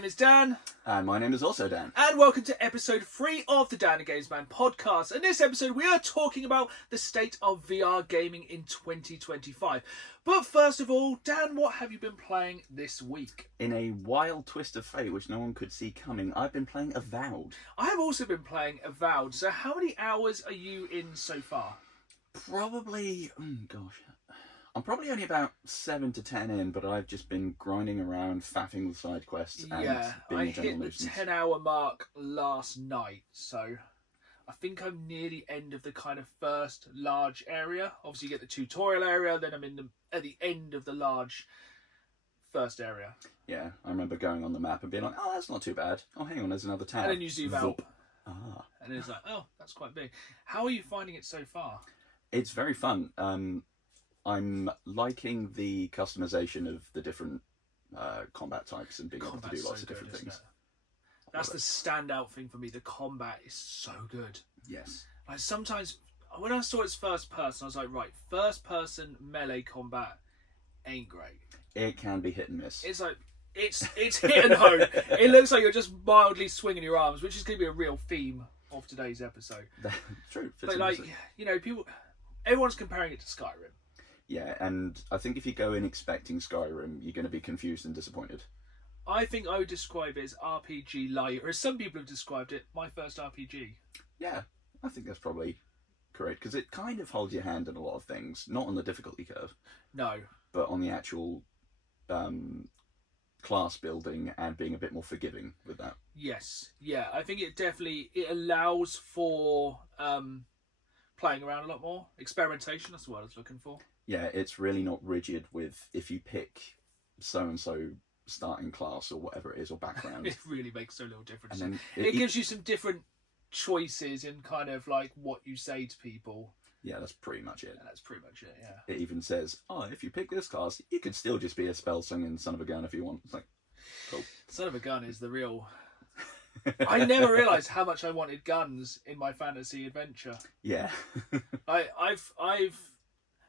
name is Dan. And my name is also Dan. And welcome to episode 3 of the Dan and Games Man podcast. In this episode, we are talking about the state of VR gaming in 2025. But first of all, Dan, what have you been playing this week? In a wild twist of fate, which no one could see coming, I've been playing Avowed. I have also been playing Avowed. So how many hours are you in so far? Probably, I'm probably only about 7 to 10 in, but I've just been grinding around, faffing with side quests and being I a general hit the nuisance. 10-hour mark last night, so I think I'm near the end of the kind of first large area. Obviously, you get the tutorial area, then I'm at the end of the large first area. Yeah, I remember going on the map and being like, oh, that's not too bad. Oh, hang on, there's another town. And then you zoom out. Ah. And it's like, oh, that's quite big. How are you finding it so far? It's very fun. I'm liking the customization of the different combat types and being able to do lots of different things. That's the standout thing for me. The combat is so good. Yes. Like sometimes when I saw its first person, I was like, right, first person melee combat ain't great. It can be hit and miss. It's like it's hit and ho. It looks like you're just mildly swinging your arms, which is going to be a real theme of today's episode. True. But like, everyone's comparing it to Skyrim. Yeah, and I think if you go in expecting Skyrim, you're going to be confused and disappointed. I think I would describe it as RPG light, or as some people have described it, my first RPG. Yeah, I think that's probably correct, because it kind of holds your hand in a lot of things, not on the difficulty curve. No. But on the actual class building and being a bit more forgiving with that. Yes, yeah, I think it allows for playing around a lot more. Experimentation, that's what I was looking for. Yeah, it's really not rigid with if you pick so-and-so starting class or whatever it is, or background. It really makes so little difference. And then it gives you some different choices in kind of like what you say to people. Yeah, that's pretty much it. And that's pretty much it, yeah. It even says, oh, if you pick this class, you could still just be a spell-slinging son of a gun if you want. It's like, cool. Son of a gun is the real... I never realised how much I wanted guns in my fantasy adventure. Yeah. I've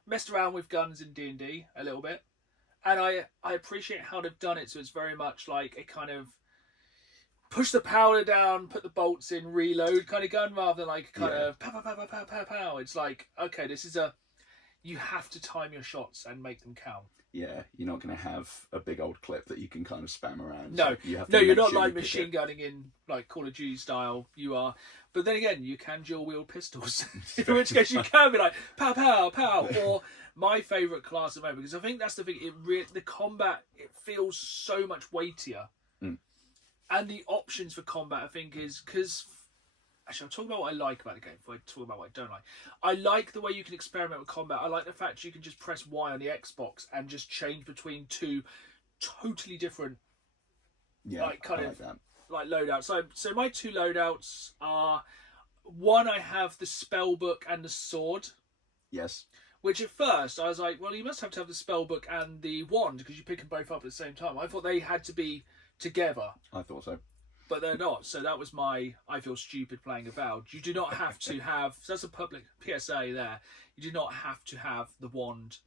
messed around with guns in D&D a little bit, and I appreciate how they've done it, so it's very much like a kind of push the powder down, put the bolts in, reload kind of gun, rather than like kind of pow, pow, pow, pow, pow, pow, pow. It's like, okay, you have to time your shots and make them count. Yeah, you're not going to have a big old clip that you can kind of spam around. No, so you're not like machine gunning in like Call of Duty style. You are, but then again, you can dual wield pistols. In which case, you can be like pow pow pow. Or my favourite class at the moment, because I think that's the thing. The combat, it feels so much weightier, and the options for combat, I think, is because. Actually, I'll talk about what I like about the game before I talk about what I don't like. I like the way you can experiment with combat. I like the fact you can just press Y on the Xbox and just change between two totally different loadouts. So my two loadouts are, one, I have the spell book and the sword. Yes. Which at first I was like, well, you must have to have the spell book and the wand because you pick them both up at the same time. I thought they had to be together. I thought so. But they're not, so that was my I feel stupid playing Avowed. You do not have to have, so that's a public PSA there, you do not have to have the wand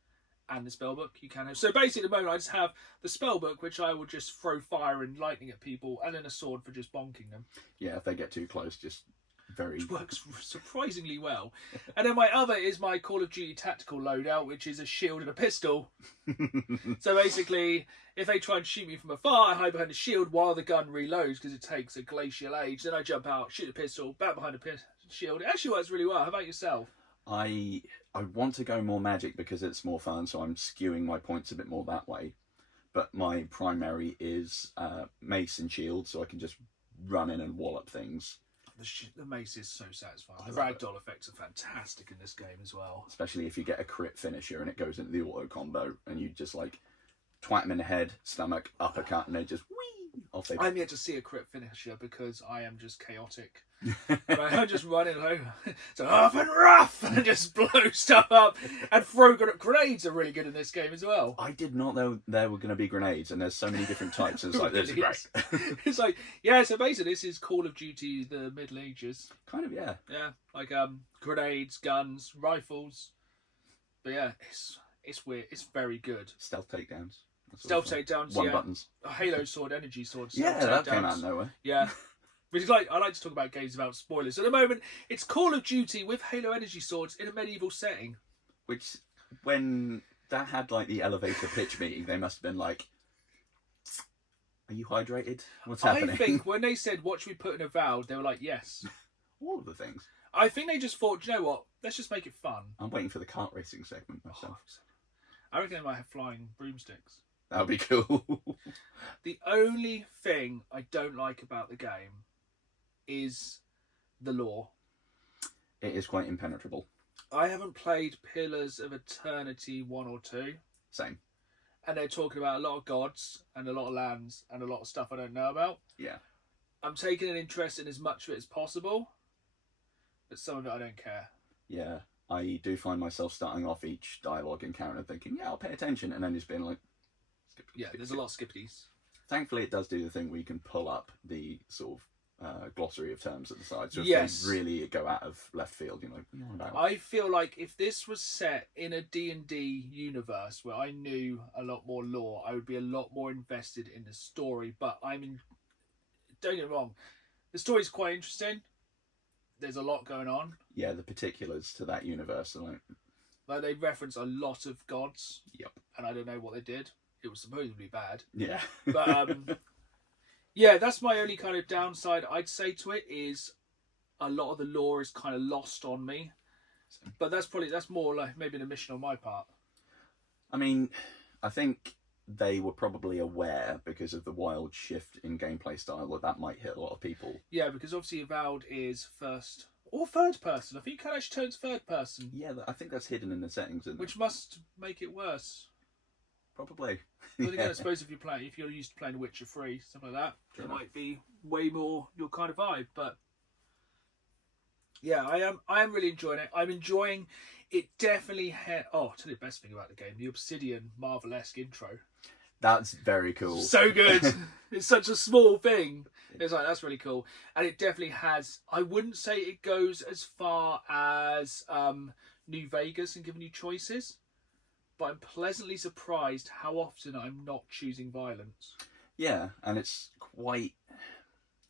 and the spellbook. You can have, so basically at the moment I just have the spellbook, which I will just throw fire and lightning at people, and then a sword for just bonking them. Yeah, if they get too close, just which works surprisingly well. And then my other is my Call of Duty tactical loadout, which is a shield and a pistol. So basically, if they try and shoot me from afar, I hide behind the shield while the gun reloads because it takes a glacial age. Then I jump out, shoot the pistol, back behind the shield. It actually works really well. How about yourself? I want to go more magic because it's more fun, so I'm skewing my points a bit more that way. But my primary is mace and shield, so I can just run in and wallop things. The mace is so satisfying. The ragdoll effects are fantastic in this game as well. Especially if you get a crit finisher and it goes into the auto combo and you just like twat them in the head, stomach, uppercut, and they just whee off they. I'm yet to see a crit finisher because I am just chaotic. I'm just running home. So off and rough and just blow stuff up and throw grenades are really good in this game as well. I did not know there were going to be grenades, and there's so many different types. And it's like this is great. It's like, yeah. So basically, this is Call of Duty the Middle Ages. Kind of, yeah. Yeah, like grenades, guns, rifles. But yeah, it's weird. It's very good. Stealth takedowns. Stealth takedowns, one yeah. buttons. Halo sword, energy sword. Yeah, stealth that came takedowns. out of nowhere. Yeah. Which is like, I like to talk about games without spoilers. At the moment, it's Call of Duty with Halo energy swords in a medieval setting. Which, when that had like the elevator pitch meeting, they must have been like, "Are you hydrated? What's happening?" I think when they said, "What should we put in Avowed?" they were like, "Yes." All of the things. I think they just thought, "Do you know what? Let's just make it fun." I'm waiting for the kart racing segment myself. I reckon they might have flying broomsticks. That would be cool. The only thing I don't like about the game is the lore. It is quite impenetrable. I haven't played Pillars of Eternity 1 or 2. Same. And they're talking about a lot of gods and a lot of lands and a lot of stuff I don't know about. Yeah. I'm taking an interest in as much of it as possible, but some of it I don't care. Yeah. I do find myself starting off each dialogue encounter thinking, yeah, I'll pay attention, and then just being like, skip, Yeah, skip, there's skip. a lot of skippities. Thankfully, it does do the thing where you can pull up the sort of glossary of terms at the side. So if Yes. they really go out of left field, you're like, what are you on about? I feel like if this was set in a D&D universe where I knew a lot more lore, I would be a lot more invested in the story. But don't get me wrong, the story's quite interesting. There's a lot going on. Yeah, the particulars to that universe are Like they reference a lot of gods. Yep. And I don't know what they did. It was supposedly bad. yeah. But yeah, that's my only kind of downside I'd say to it is a lot of the lore is kind of lost on me. But that's more like maybe an omission on my part. I mean, I think they were probably aware because of the wild shift in gameplay style that might hit a lot of people. Yeah, because obviously Avowed is first or third person. I think you can actually turn to third person. Yeah, I think that's hidden in the settings, isn't Which must make it worse. Probably. But again, I suppose if you're used to playing Witcher 3, something like that, True it enough. might be way more your kind of vibe. But yeah, I am really enjoying it. I'm enjoying it. Definitely had. Oh, I'll tell you the best thing about the game: the Obsidian Marvel-esque intro. That's very cool. So good. It's such a small thing. It's like that's really cool, and it definitely has. I wouldn't say it goes as far as New Vegas and giving you choices, but I'm pleasantly surprised how often I'm not choosing violence. Yeah, and it's quite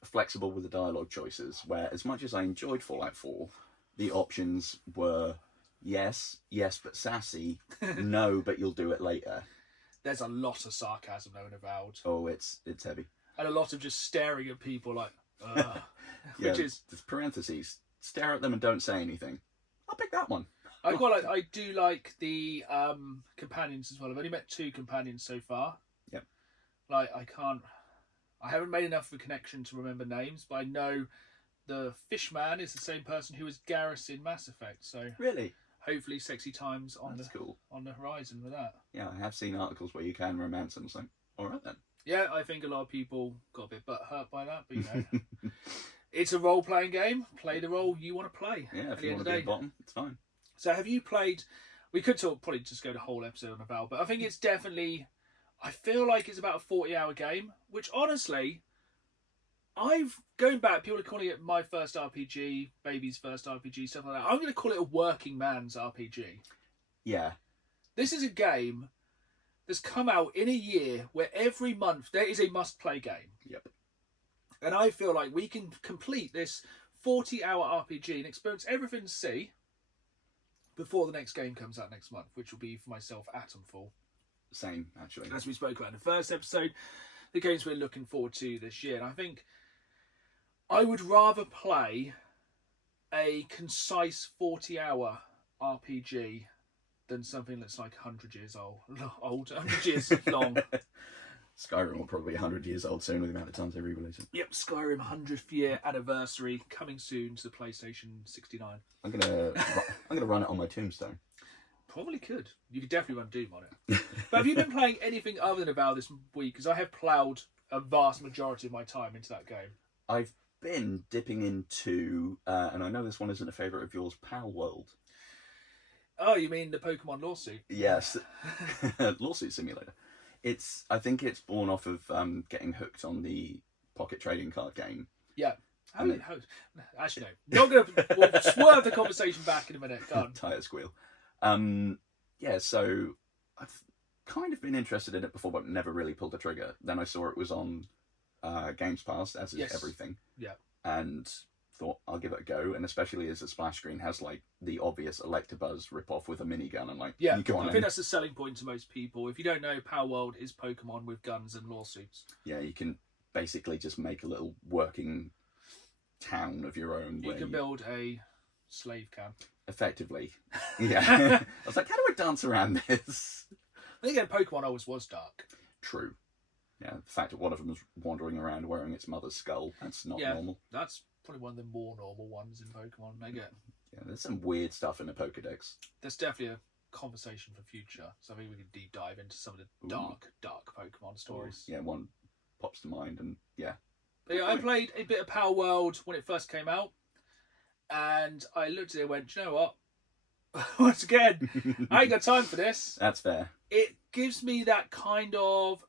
flexible with the dialogue choices, where as much as I enjoyed Fallout 4, the options were yes, but sassy, no, but you'll do it later. There's a lot of sarcasm though in Avowed. Oh, it's heavy. And a lot of just staring at people like, ugh. Yeah, Which is... there's parentheses. Stare at them and don't say anything. I'll pick that one. I do like the companions as well. I've only met 2 companions so far. Yep. Like, I haven't made enough of a connection to remember names, but I know the Fishman is the same person who was Garrus in Mass Effect, so Really? hopefully sexy times on That's cool. on the horizon with that. Yeah, I have seen articles where you can romance them. It's like, all right then. Yeah, I think a lot of people got a bit butthurt by that, but you know, it's a role-playing game. Play the role you want to play. Yeah, at if the you end want of to the be day. bottom, it's fine. So have you played... We could probably just go the whole episode on Avowed, but I think it's definitely... I feel like it's about a 40-hour game, which honestly, going back, people are calling it my first RPG, baby's first RPG, stuff like that. I'm going to call it a working man's RPG. Yeah. This is a game that's come out in a year where every month there is a must-play game. Yep. And I feel like we can complete this 40-hour RPG and experience everything to see before the next game comes out next month, which will be for myself Atomfall. Same, actually. As we spoke about in the first episode, the games we're looking forward to this year. And I think I would rather play a concise 40-hour RPG than something that's like 100 years old, 100 years long. Skyrim will probably be 100 years old soon with the amount of times they re-release it. Yep, Skyrim 100th year anniversary coming soon to the PlayStation 69. I'm gonna run it on my tombstone. Probably could. You could definitely run Doom on it. But have you been playing anything other than Avowed this week? Because I have ploughed a vast majority of my time into that game. I've been dipping into, and I know this one isn't a favourite of yours, Pal World. Oh, you mean the Pokemon lawsuit? Yes, lawsuit simulator. I think it's born off of getting hooked on the pocket trading card game. Yeah. Actually, no. We'll swerve the conversation back in a minute. Go on. Tire squeal. Yeah, so kind of been interested in it before, but never really pulled the trigger. Then I saw it was on Games Pass, as is Yes. everything. Yeah. And thought I'll give it a go, and especially as the splash screen has like the obvious Electabuzz rip-off with a minigun. I'm like, Yeah, you go on I in. think that's the selling point to most people. If you don't know, Power World is Pokemon with guns and lawsuits. Yeah, you can basically just make a little working town of your own. You where can build a slave camp. effectively. Yeah. I was like, how do I dance around this? I think Pokemon always was dark. True. Yeah, the fact that one of them was wandering around wearing its mother's skull, that's not normal. That's probably one of the more normal ones in Pokemon. Again, Yeah, there's some weird stuff in the Pokedex. there's definitely a conversation for future. So I think we can deep dive into some of the dark Pokemon stories. Yeah, one pops to mind, and yeah. But yeah, I played a bit of Power World when it first came out, and I looked at it and went, "Do you know what? Once again, I ain't got time for this." That's fair. It gives me that kind of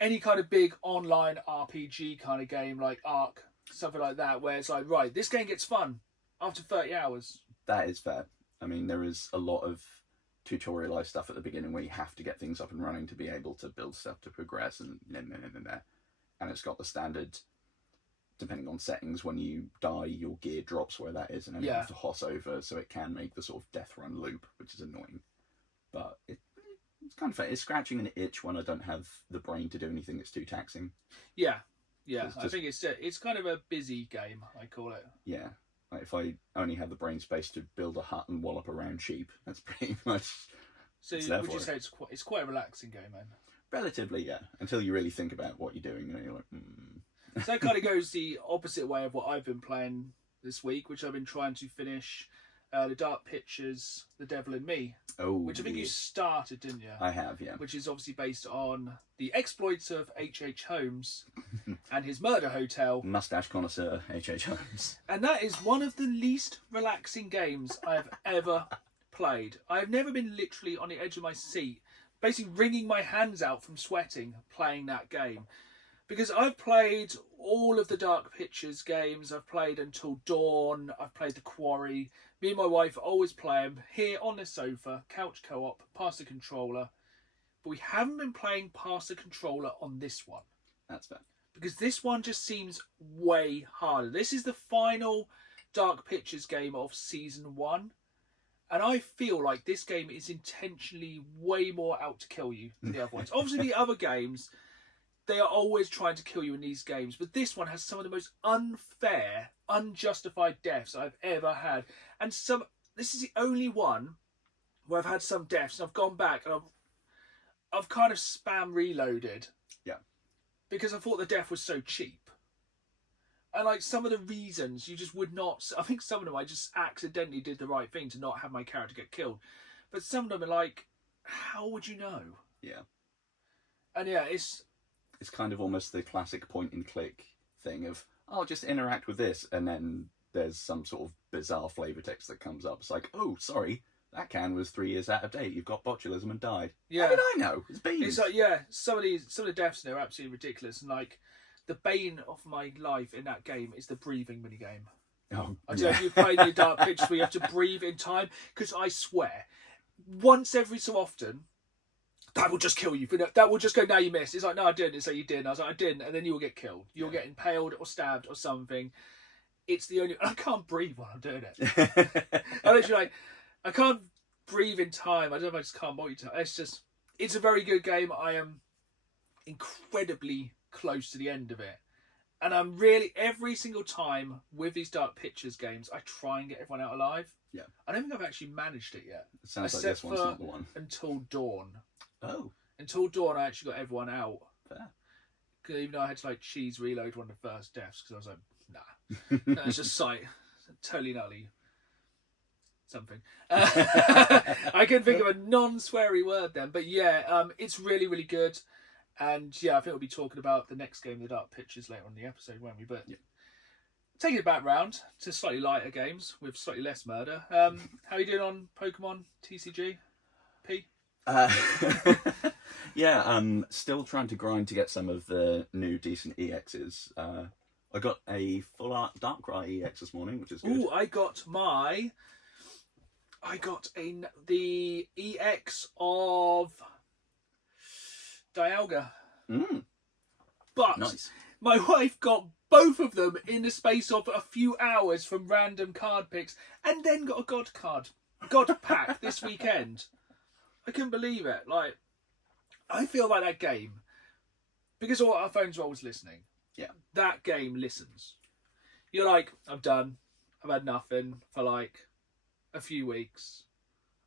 any kind of big online RPG kind of game like Ark, something like that, where it's like, right, this game gets fun after 30 hours. That is fair. I mean, there is a lot of tutorialized stuff at the beginning where you have to get things up and running to be able to build stuff to progress, and it's got the standard, depending on settings, when you die your gear drops where that is, and then you have to hoss over, so it can make the sort of death run loop, which is annoying. But it's kind of fair. It's scratching an itch when I don't have the brain to do anything that's too taxing. Yeah. I think it's kind of a busy game, I call it. Yeah. Like if I only have the brain space to build a hut and wallop around sheep, that's pretty much. So would you say it's quite a relaxing game, then? Relatively, yeah. Until you really think about what you're doing, and you're like, So that kind of goes the opposite way of what I've been playing this week, which I've been trying to finish the Dark Pictures, The Devil in Me. Oh, which I think you started, didn't you? I have, yeah. Which is obviously based on the exploits of H.H. Holmes and his murder hotel. Mustache connoisseur, H.H. Holmes. And that is one of the least relaxing games I've ever played. I've never been literally on the edge of my seat, basically wringing my hands out from sweating playing that game. Because I've played all of the Dark Pictures games. I've played Until Dawn. I've played The Quarry. Me and my wife always play them here on the sofa, couch co-op, past the controller. But we haven't been playing past the controller on this one. That's fair. Because this one just seems way harder. This is the final Dark Pictures game of Season 1. And I feel like this game is intentionally way more out to kill you than the other ones. Obviously, the other games, they are always trying to kill you in these games. But this one has some of the most unfair, unjustified deaths I've ever had. And this is the only one where I've had some deaths and I've gone back and I've kind of spam reloaded. Yeah. Because I thought the death was so cheap. And like some of the reasons you just would not, I think some of them I just accidentally did the right thing to not have my character get killed. But some of them are like, how would you know? Yeah. And yeah, it's kind of almost the classic point and click thing of, I'll just interact with this, and then there's some sort of bizarre flavor text that comes up. It's like, oh, sorry, that can was 3 years out of date. You've got botulism and died. Yeah. How did I know? It's beans. It's like, yeah, some of the deaths in there are absolutely ridiculous. And like, the bane of my life in that game is the breathing minigame. Oh, I don't know if you've played the Dark Pictures where you have to breathe in time, because I swear, once every so often, that will just kill you. That will just go, now you missed. It's like, no, I didn't. It's like, you didn't. I was like, I didn't. And then you will get killed. You'll get impaled or stabbed or something. It's the only... I can't breathe while I'm doing it. I literally, like, I can't breathe in time. I don't know if I just can't multitask. It's a very good game. I am incredibly close to the end of it. And I'm really, every single time with these Dark Pictures games, I try and get everyone out alive. Yeah. I don't think I've actually managed it yet. It sounds like this one's not the one. Until Dawn. Oh. Until Dawn, I actually got everyone out. Fair. Because even though I had to like cheese reload one of the first deaths, because I was like, nah. No, it's just like, totally nutty. Something. I couldn't think of a non-sweary word then. But yeah, it's really, really good. And yeah, I think we'll be talking about the next game, the Dark Pictures, later on in the episode, won't we? But yeah. Taking it back round to slightly lighter games with slightly less murder. How are you doing on Pokemon TCG? P? Yeah, still trying to grind to get some of the new decent EXs. I got a full art Darkrai EX this morning, which is good. Ooh, I got my I got the EX of Dialga. But Nice. my wife got both of them in the space of a few hours from random card picks, and then got a God pack this weekend. I couldn't believe it. Like, I feel like that game, because all our phones are always listening. Yeah. That game listens. You're like, I'm done. I've had nothing for like a few weeks.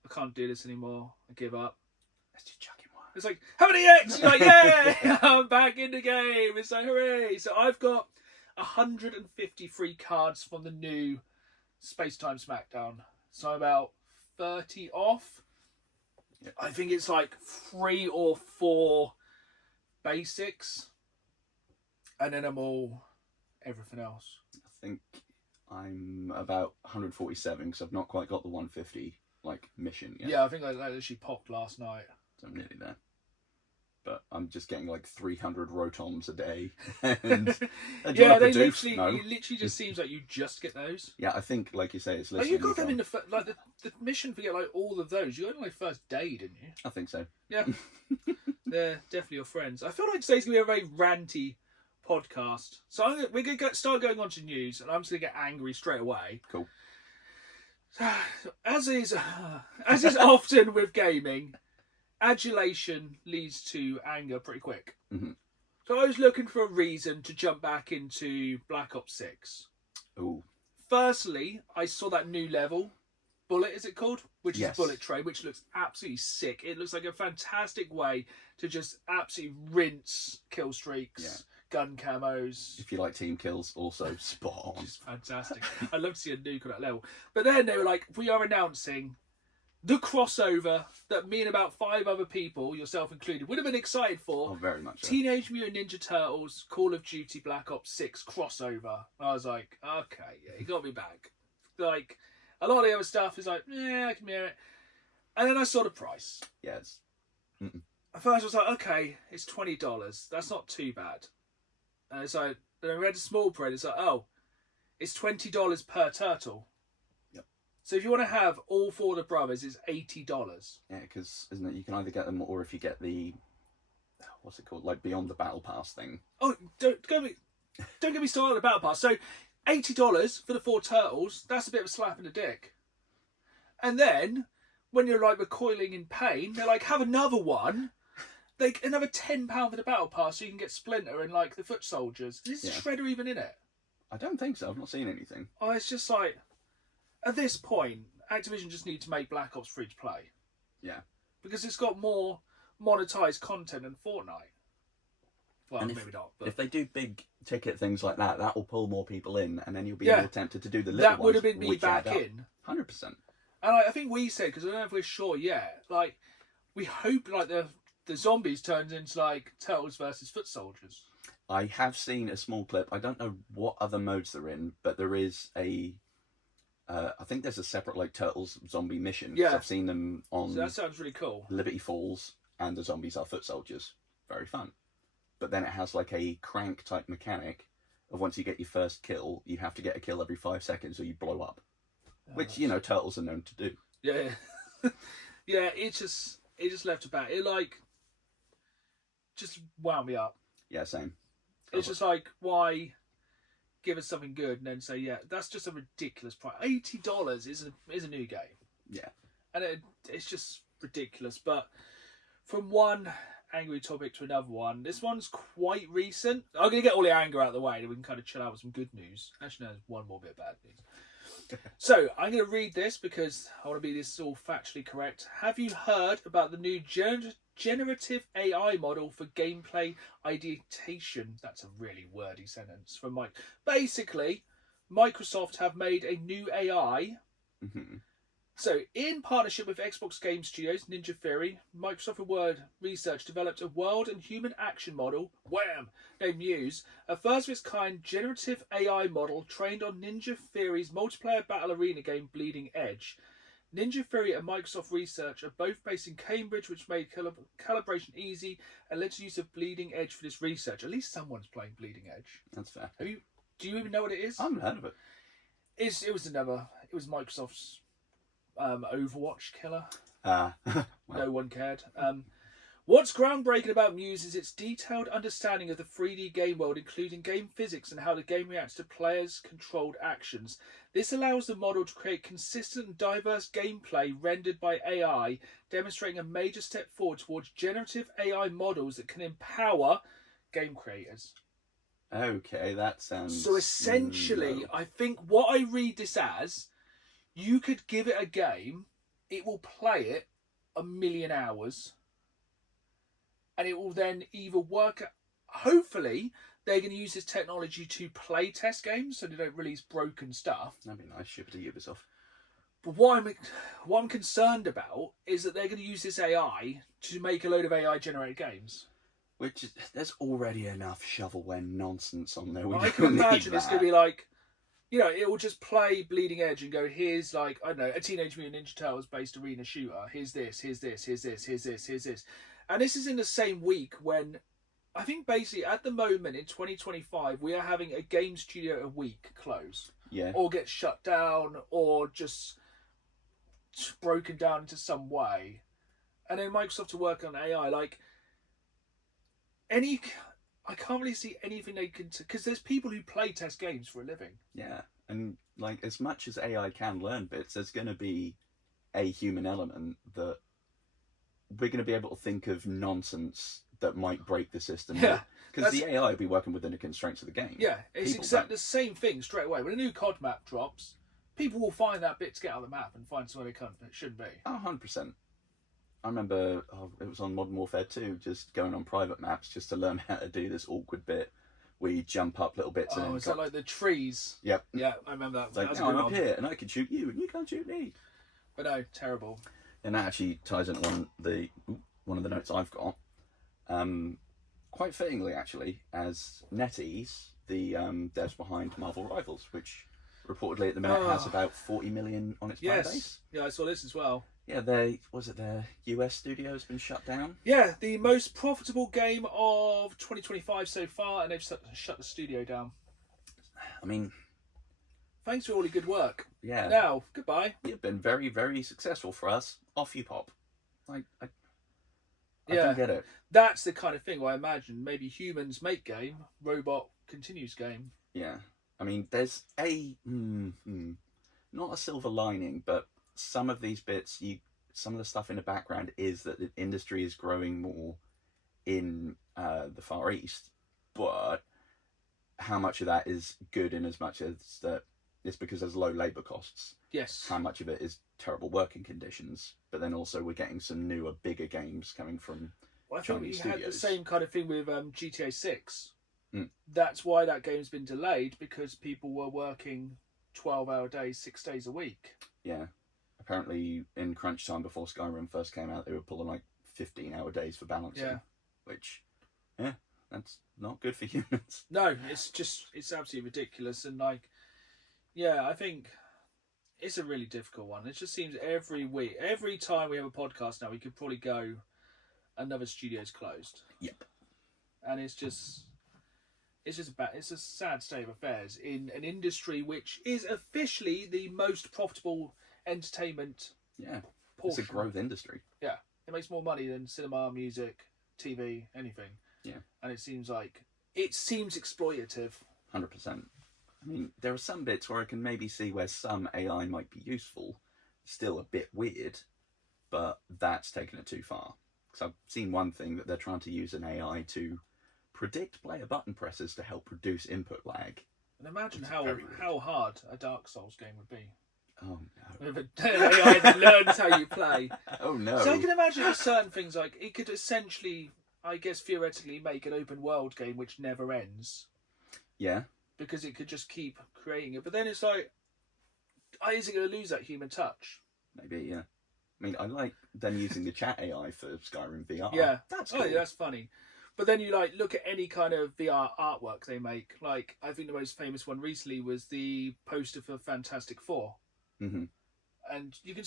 I can't do this anymore. I give up. Let's just chuck him one. It's like, how many X? You're like, yeah, I'm back in the game. It's like, hooray. So I've got 150 free cards from the new Space Time Smackdown. So I'm about 30 off. Yep. I think it's like 3 or 4 basics. And then I'm all everything else. I think I'm about 147 because I've not quite got the 150 like mission yet. Yeah, I think I actually popped last night. So I'm nearly there. But I'm just getting like 300 Rotoms a day. And yeah, they literally, it literally just seems like you just get those. Yeah, I think, like you say, it's Oh, listening. you got them in the mission for get like all of those. You got them like first day, didn't you? I think so. Yeah, they're definitely your friends. I feel like today's gonna be a very ranty podcast, so we're gonna start going on to news, and I'm just gonna get angry straight away. Cool. As is often with gaming, adulation leads to anger pretty quick. Mm-hmm. So I was looking for a reason to jump back into Black Ops 6. Ooh. Firstly, I saw that new level, Bullet is it called? Which Yes. is Bullet Train, which looks absolutely sick. It looks like a fantastic way to just absolutely rinse kill streaks, gun camos. If you like team kills, also spot on. Which is fantastic. I'd love to see a nuke on that level. But then they were like, we are announcing the crossover that me and about 5 other people, yourself included, would have been excited for. Oh, very much so. Teenage Mutant Ninja Turtles Call of Duty Black Ops 6 crossover. I was like, okay, yeah, you got me back. Like, a lot of the other stuff is like, yeah, I can hear it. And then I saw the price. Yes. At first I was like, okay, it's $20. That's not too bad. And it's like, then I read the small print, it's like, oh, it's $20 per turtle. So if you want to have all 4 of the brothers, it's $80. Yeah, because isn't it? You can either get them, or if you get the what's it called, like Beyond the Battle Pass thing. Oh, don't get me started on the battle pass. So $80 for the 4 turtles. That's a bit of a slap in the dick. And then when you're like recoiling in pain, they're like, have another one. Like another £10 for the battle pass, so you can get Splinter and like the foot soldiers. Is Shredder even in it? I don't think so. I've not seen anything. Oh, it's just like, at this point, Activision just need to make Black Ops free to play. Yeah. Because it's got more monetized content than Fortnite. Well, And maybe not. But If they do big ticket things like that, that will pull more people in, and then you'll be Yeah. more tempted to do the little that would have ones, been me which back add up. in. 100%. And I think we said, because I don't know if we're sure yet, like, we hope like the zombies turns into like Turtles versus Foot Soldiers. I have seen a small clip. I don't know what other modes they're in, but there is a I think there's a separate like Turtles zombie mission. Yeah. I've seen them on So that sounds really cool. Liberty Falls, and the zombies are foot soldiers. Very fun. But then it has like a crank type mechanic of once you get your first kill, you have to get a kill every 5 seconds or you blow up. Which, you know, Turtles are known to do. Yeah. Yeah, it just left about it like just wound me up. Yeah, same. It's just like, why give us something good and then say, yeah, that's just a ridiculous price. $80 is a new game. Yeah. And it's just ridiculous. But from one angry topic to another one, this one's quite recent. I'm going to get all the anger out of the way, then we can kind of chill out with some good news. Actually, no, there's one more bit of bad news. So, I'm going to read this because I want to be this all factually correct. Have you heard about the new generative AI model for gameplay ideation? That's a really wordy sentence from Mike. Basically, Microsoft have made a new AI. Mm-hmm. So, in partnership with Xbox Game Studios, Ninja Theory, Microsoft and Word Research developed a world and human action model, wham, named Muse, a first-of-its-kind generative AI model trained on Ninja Theory's multiplayer battle arena game Bleeding Edge. Ninja Theory and Microsoft Research are both based in Cambridge, which made calibration easy and led to use of Bleeding Edge for this research. At least someone's playing Bleeding Edge. That's fair. Do you even know what it is? I haven't heard of it. It was Microsoft's. Overwatch killer. Well, No one cared. What's groundbreaking about Muse is its detailed understanding of the 3D game world, including game physics and how the game reacts to players' controlled actions. This allows the model to create consistent and diverse gameplay rendered by AI, demonstrating a major step forward towards generative AI models that can empower game creators. okay, that sounds... So essentially, no. I think what I read this as, you could give it a game, it will play it 1,000,000 hours, and it will then either work... Hopefully, they're going to use this technology to play test games so they don't release broken stuff. That'd be nice, ship it to Ubisoft. But what I'm concerned about is that they're going to use this AI to make a load of AI-generated games. Which, there's already enough shovelware nonsense on there. We I don't can need imagine it's that. going to be like, you know, it will just play Bleeding Edge and go, here's like, I don't know, a Teenage Mutant Ninja Turtles based arena shooter. Here's this, here's this, here's this, here's this, here's this. And this is in the same week when, I think basically at the moment in 2025, we are having a game studio a week close. Yeah. Or get shut down or just broken down into some way. And then Microsoft to work on AI, like, I can't really see anything they can... Because there's people who play test games for a living. Yeah, and like as much as AI can learn bits, there's going to be a human element that we're going to be able to think of nonsense that might break the system. Yeah, because the AI will be working within the constraints of the game. Yeah, it's People exactly don't. the same thing straight away. When a new COD map drops, people will find that bit to get out of the map and find somewhere it shouldn't be. 100%. I remember it was on Modern Warfare 2, just going on private maps just to learn how to do this awkward bit where you jump up little bits. Oh, is that like the trees? Yep. Yeah, I remember that. It's like, That was no, a I'm good up one. here and I can shoot you and you can't shoot me. But no, terrible. And that actually ties into one of the notes I've got. Quite fittingly, actually, as NetEase, the devs behind Marvel Rivals, which reportedly at the minute has about 40 million on its player base. Yeah, I saw this as well. Yeah, their US studio has been shut down. Yeah, the most profitable game of 2025 so far, and they've shut the studio down. I mean, thanks for all your good work. Yeah. Now, goodbye. You've been very, very successful for us. Off you pop. Like, I Yeah. don't get it. That's the kind of thing where I imagine maybe humans make game, robot continues game. Yeah. I mean, there's not a silver lining, but some of these bits, some of the stuff in the background is that the industry is growing more in the Far East, but how much of that is good in as much as that it's because there's low labour costs. Yes. How much of it is terrible working conditions, but then also we're getting some newer, bigger games coming from Well, I think we Chinese had the studios. same kind of thing with GTA 6. Mm. That's why that game's been delayed, because people were working 12-hour days, 6 days a week. Yeah. Apparently, in crunch time before Skyrim first came out, they were pulling like 15-hour days for balancing. Yeah. Which, yeah, that's not good for humans. No, it's absolutely ridiculous. And like, yeah, I think it's a really difficult one. It just seems every week, every time we have a podcast now, we could probably go, another studio's closed. Yep. And it's a sad state of affairs in an industry which is officially the most profitable entertainment. Yeah. Portion. It's a growth industry. Yeah. It makes more money than cinema, music, TV, anything. Yeah. And it seems exploitative. 100%. I mean, there are some bits where I can maybe see where some AI might be useful. Still a bit weird, but that's taken it too far. Because I've seen one thing that they're trying to use an AI to predict player button presses to help reduce input lag. And imagine It's how very weird. hard a Dark Souls game would be. Oh no. With an AI that learns how you play. Oh no. So I can imagine with certain things, like, it could essentially, I guess, theoretically make an open world game which never ends. Yeah. Because it could just keep creating it. But then it's like, is it going to lose that human touch? Maybe, yeah. I mean, I like them using the chat AI for Skyrim VR. Yeah. That's cool. Oh, yeah, that's funny. But then you like look at any kind of VR artwork they make. Like, I think the most famous one recently was the poster for Fantastic Four. Mm-hmm. And you can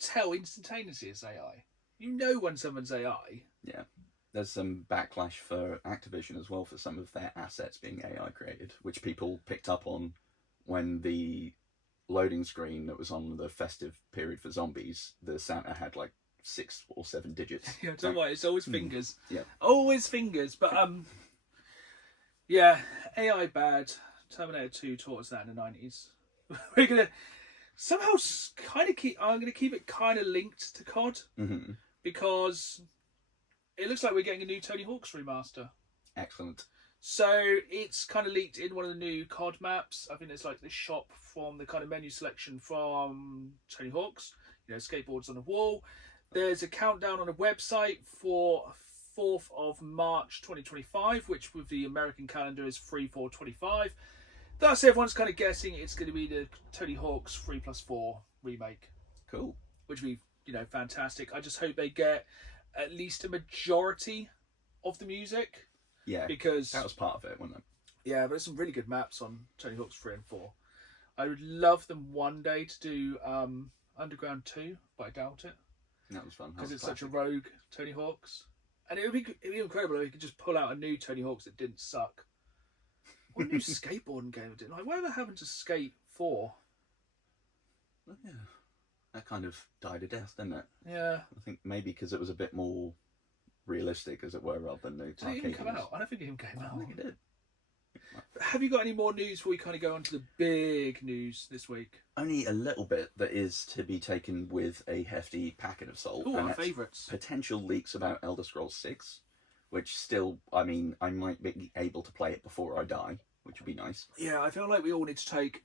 tell instantaneously it's AI. You know when someone's AI. Yeah. There's some backlash for Activision as well for some of their assets being AI created, which people picked up on when the loading screen that was on the festive period for zombies, the Santa had like 6 or 7 digits. Yeah, don't worry, it's always fingers. Yeah. Always fingers. But yeah, AI bad. Terminator 2 taught us that in the 90s. We're gonna somehow I'm gonna keep it kind of linked to COD because it looks like we're getting a new Tony Hawk's remaster. Excellent. So it's kind of leaked in one of the new COD maps. I think it's like the shop from the kind of menu selection from Tony Hawk's. You know, skateboards on the wall. There's a countdown on a website for 4th of March 2025, which with the American calendar is 3/4/25. Thus, everyone's kind of guessing it's going to be the Tony Hawk's 3+4 remake. Cool. Which would be, you know, fantastic. I just hope they get at least a majority of the music. Yeah, because that was part of it, wasn't it? Yeah, but there's some really good maps on Tony Hawk's 3 and 4. I would love them one day to do Underground 2, but I doubt it. That was fun. Because it's such a rogue Tony Hawk's. And it'd be incredible if you could just pull out a new Tony Hawk's that didn't suck. Or a new skateboarding game that didn't. Like, whatever happened to Skate 4? Well, yeah. That kind of died a death, didn't it? Yeah. I think maybe because it was a bit more realistic, as it were, rather than new. Did it even come out? I don't think it even came out. I think it did. Have you got any more news before we kind of go on to the big news this week? Only a little bit that is to be taken with a hefty packet of salt. Oh, and our that's favourites. Potential leaks about Elder Scrolls 6, which still, I mean, I might be able to play it before I die, which would be nice. Yeah, I feel like we all need to take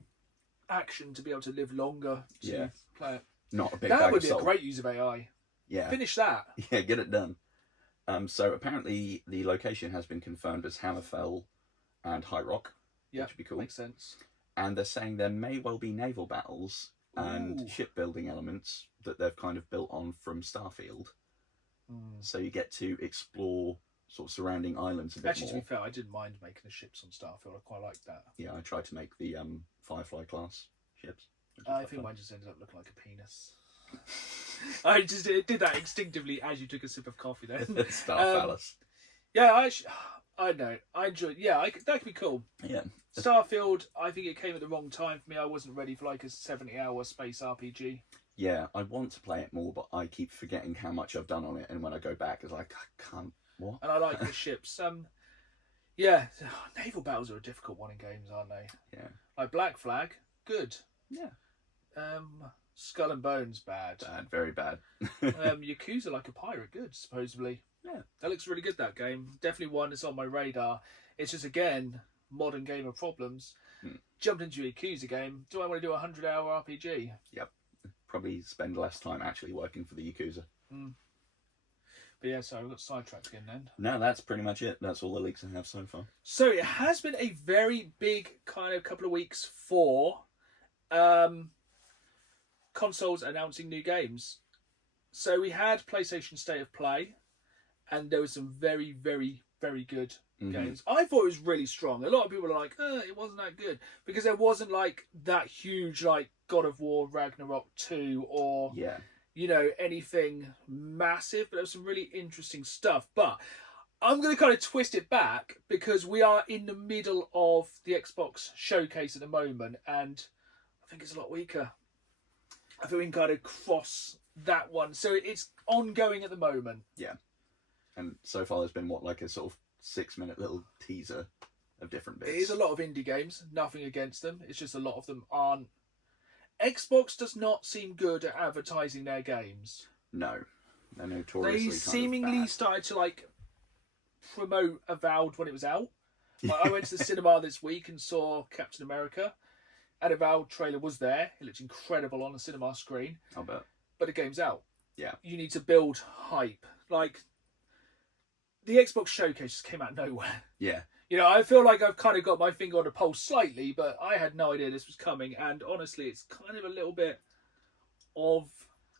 action to be able to live longer to play it. Not a big That bag would of be salt. a great use of AI. Yeah. Finish that. Yeah, get it done. So apparently the location has been confirmed as Hammerfell and High Rock, which would be cool. Makes sense. And they're saying there may well be naval battles and shipbuilding elements that they've kind of built on from Starfield. So you get to explore sort of surrounding islands a bit Actually, more. to be fair, I didn't mind making the ships on Starfield. I quite liked that. Yeah, I tried to make the Firefly class ships. I think mine just ended up looking like a penis. I just did that instinctively as you took a sip of coffee then. Starfallus. Yeah, I know. I enjoyed. Yeah, that could be cool. Yeah. Starfield, I think it came at the wrong time for me. I wasn't ready for like a 70-hour space RPG. Yeah, I want to play it more, but I keep forgetting how much I've done on it, and when I go back, it's like, I can't. What? And I like the ships. Yeah, naval battles are a difficult one in games, aren't they? Yeah. Like Black Flag, good. Yeah. Skull and Bones, bad. Bad, very bad. Yakuza Like a Pirate, good, supposedly. Yeah. That looks really good, that game. Definitely one that's on my radar. It's just, again, modern game of problems. Jumped into a Yakuza game. Do I want to do a 100-hour RPG? Yep. Probably spend less time actually working for the Yakuza. But yeah, sorry, we got sidetracked again then. No, that's pretty much it. That's all the leaks I have so far. So it has been a very big kind of couple of weeks for consoles announcing new games. So we had PlayStation State of Play, and there was some very, very, very good games. I thought it was really strong. A lot of people are like, it wasn't that good. Because there wasn't like that huge like God of War Ragnarok 2 or you know, anything massive, but there was some really interesting stuff. But I'm going to kind of twist it back because we are in the middle of the Xbox showcase at the moment, and I think it's a lot weaker. I think we can kind of cross that one. So it's ongoing at the moment. Yeah. And so far there's been, what, like a sort of 6-minute little teaser of different bits. It is a lot of indie games, nothing against them. It's just a lot of them aren't. Xbox does not seem good at advertising their games. No. They're notoriously They seemingly started to like promote Avowed when it was out. Like, I went to the cinema this week and saw Captain America. And Avowed trailer was there. It looked incredible on the cinema screen. I'll bet. But the game's out. Yeah. You need to build hype. Like, the Xbox showcase just came out of nowhere. Yeah. You know, I feel like I've kind of got my finger on the pulse slightly, but I had no idea this was coming. And honestly, it's kind of a little bit of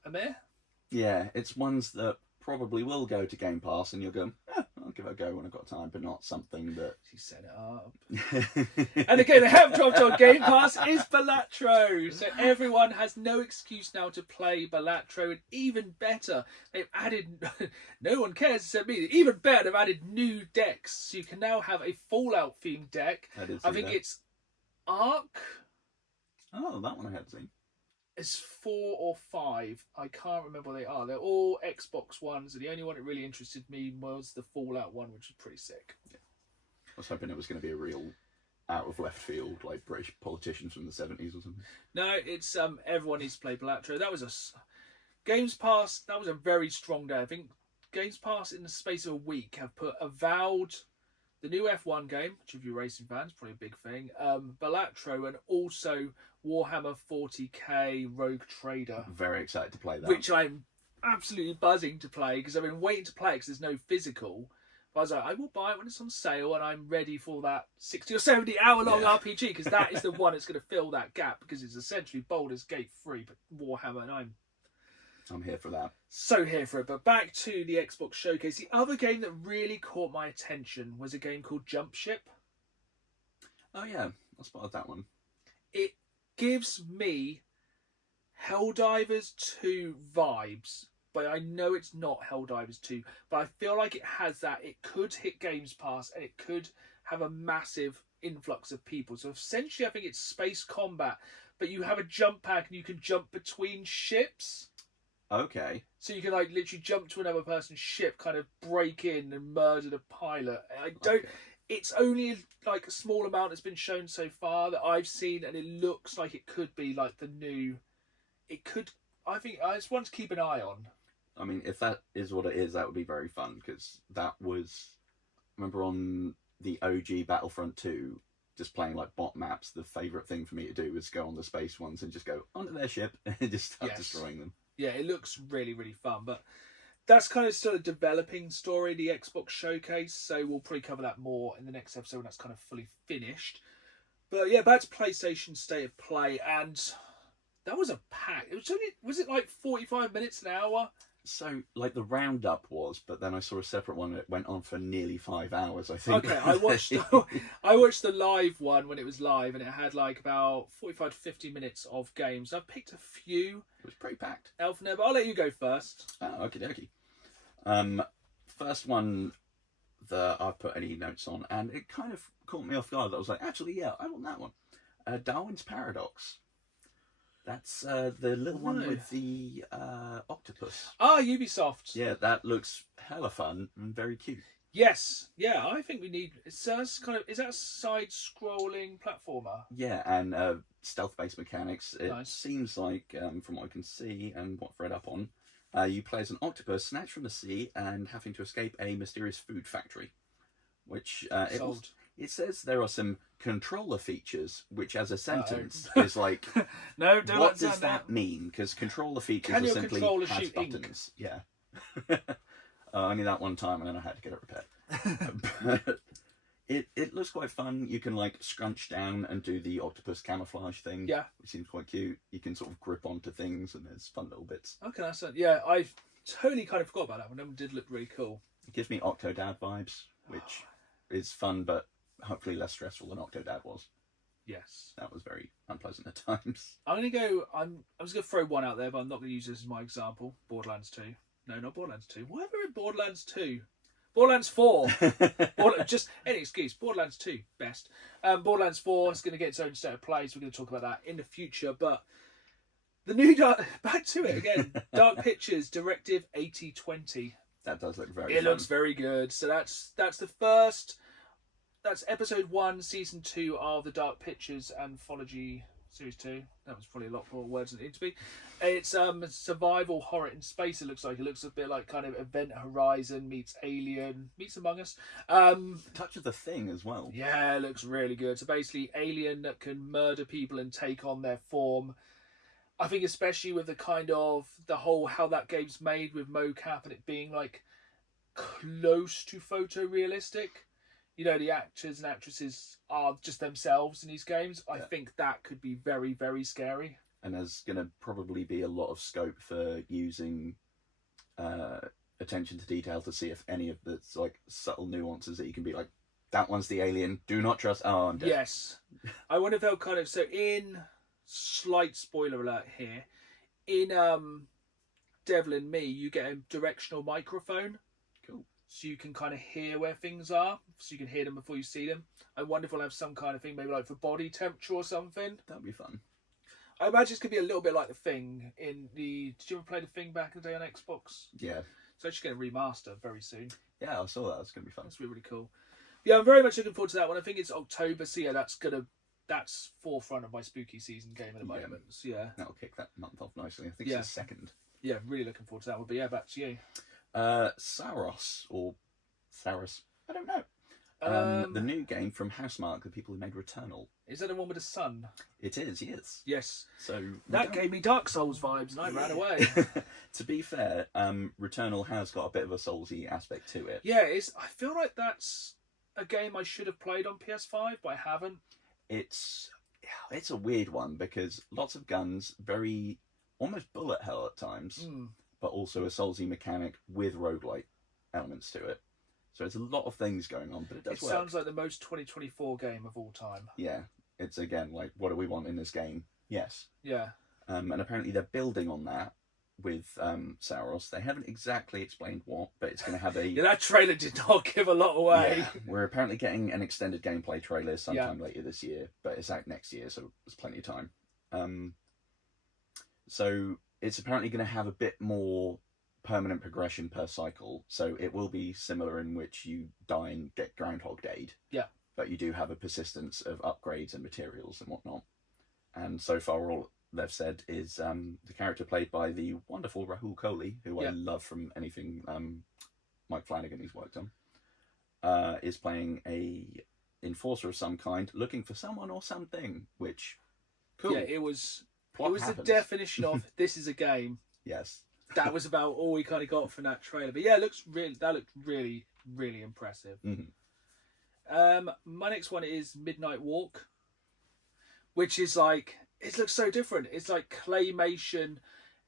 a meh. Yeah, it's ones that probably will go to Game Pass and you'll go, I'll give it a go when I've got time, but not something that... She set it up. And again, they have dropped on Game Pass is Balatro. So everyone has no excuse now to play Balatro. And even better, they've added... no one cares except me. Even better, they've added new decks. So you can now have a Fallout-themed deck. I think it's Ark. Oh, that one I hadn't seen. It's 4 or 5. I can't remember what they are. They're all Xbox ones, and the only one that really interested me was the Fallout one, which was pretty sick. Yeah. I was hoping it was going to be a real out of left field, like British politicians from the 70s or something. No, it's everyone needs to play Balatro. That was Games Pass. That was a very strong day. I think Games Pass in the space of a week have put Avowed, the new F1 game, which if you're racing fans, probably a big thing. Balatro, and also Warhammer 40k Rogue Trader. Very excited to play that. Which I'm absolutely buzzing to play because I've been waiting to play because there's no physical. But I was like, I will buy it when it's on sale, and I'm ready for that 60 or 70 hour long RPG because that is the one that's going to fill that gap because it's essentially Baldur's Gate 3 but Warhammer, and I'm here for that. So here for it. But back to the Xbox Showcase. The other game that really caught my attention was a game called Jump Ship. Oh yeah, I spotted that one. It gives me Helldivers 2 vibes, but I know it's not Helldivers 2. But I feel like it has that. It could hit Games Pass, and it could have a massive influx of people. So essentially, I think it's space combat, but you have a jump pack and you can jump between ships. Okay. So you can like literally jump to another person's ship, kind of break in and murder the pilot. I don't. Okay. It's only like a small amount that's been shown so far that I've seen, and it looks like it could be like the new. It could. I think I just want to keep an eye on. I mean, if that is what it is, that would be very fun because that was. I remember on the OG Battlefront 2, just playing like bot maps. The favourite thing for me to do was go on the space ones and just go onto their ship and just start destroying them. Yeah, it looks really, really fun, but that's kind of still a developing story, the Xbox Showcase, so we'll probably cover that more in the next episode when that's kind of fully finished. But yeah, back to PlayStation State of Play, and that was a pack. It was only, was it like 45 minutes, an hour? So, like, the roundup was, but then I saw a separate one that went on for nearly 5 hours, I think. Okay, I watched the live one when it was live, and it had like about 45 to 50 minutes of games. I picked a few. It was pretty packed. Elf Neb, I'll let you go first. Oh, okie dokie. First one that I put any notes on, and it kind of caught me off guard. I was like, actually, yeah, I want that one. Darwin's Paradox. That's the little one with the octopus. Ah, Ubisoft. Yeah, that looks hella fun and very cute. Yes, yeah, I think we need. Is that a side-scrolling platformer? Yeah, and stealth-based mechanics. It Nice. seems like, from what I can see and what I've read up on, you play as an octopus snatched from the sea and having to escape a mysterious food factory. Which it says there are some controller features, which as a sentence is like, no, don't what does that mean? Because controller features are simply has buttons. Ink? Yeah. Only that one time, and then I had to get it repaired. But it looks quite fun. You can like scrunch down and do the octopus camouflage thing. Yeah, it seems quite cute. You can sort of grip onto things, and there's fun little bits. Okay, that's it. Yeah, I totally kind of forgot about that one. That did look really cool. It gives me Octodad vibes, which is fun, but hopefully less stressful than Octodad was. Yes, that was very unpleasant at times. I'm gonna go. I was gonna throw one out there, but I'm not gonna use this as my example. Borderlands 2. No, not Borderlands 2. Why are we in Borderlands 2? Borderlands 4. Just any excuse. Borderlands 2, best. Borderlands 4 is going to get its own state of play, so we're going to talk about that in the future. But the new back to it again. Dark Pictures Directive 8020. That does look very. It looks very good. So that's the first. That's episode 1, season 2 of the Dark Pictures anthology. Series 2. That was probably a lot more words than it needed to be. It's survival horror in space. It looks a bit like kind of Event Horizon meets Alien meets Among Us. Touch of the Thing as well. Yeah, it looks really good. So basically, Alien that can murder people and take on their form. I think especially with the kind of the whole how that game's made with mocap and it being like close to photorealistic. You know, the actors and actresses are just themselves in these games. I think that could be very, very scary. And there's going to probably be a lot of scope for using attention to detail to see if any of the like subtle nuances that you can be like, that one's the alien, do not trust. Oh, I'm dead. Yes. I wonder if they'll kind of... So in... Slight spoiler alert here. In Devil in Me, you get a directional microphone. Cool. So you can kind of hear where things are, so you can hear them before you see them. I wonder if we'll have some kind of thing, maybe like for body temperature or something. That'd be fun. I imagine it's going to be a little bit like The Thing in the... Did you ever play The Thing back in the day on Xbox? Yeah. It's actually going to remaster very soon. Yeah, I saw that. It's going to be fun. That's really, really cool. Yeah, I'm very much looking forward to that one. I think it's October, so yeah, that's forefront of my spooky season game at the moment. So yeah. That'll kick that month off nicely. I think it's the 2nd. Yeah, really looking forward to that one. But yeah, back to you. Saros, or Saros, I don't know. The new game from Housemarque, the people who made Returnal. Is that the one with the sun? It is, yes. Yes. So that gave me Dark Souls vibes, and I ran away. To be fair, Returnal has got a bit of a Soulsy aspect to it. Yeah, I feel like that's a game I should have played on PS5, but I haven't. It's a weird one because lots of guns, very almost bullet hell at times, but also a Soulsy mechanic with roguelike elements to it. So it's a lot of things going on, but it does work. It sounds like the most 2024 game of all time. Yeah, it's again like, what do we want in this game? Yes. Yeah. And apparently they're building on that with Saros. They haven't exactly explained what, but it's going to have a... Yeah, that trailer did not give a lot away. Yeah, we're apparently getting an extended gameplay trailer sometime later this year, but it's out next year, so there's plenty of time. So it's apparently going to have a bit more permanent progression per cycle, so it will be similar in which you die and get Groundhog Day'd. Yeah. But you do have a persistence of upgrades and materials and whatnot. And so far all they've said is the character played by the wonderful Rahul Kohli, who I love from anything Mike Flanagan he's worked on, is playing a enforcer of some kind, looking for someone or something, which, cool. Yeah, it was the definition of this is a game. Yes. That was about all we kind of got from that trailer. But yeah, that looked really, really impressive. Mm-hmm. My next one is Midnight Walk, which is like, it looks so different. It's like claymation.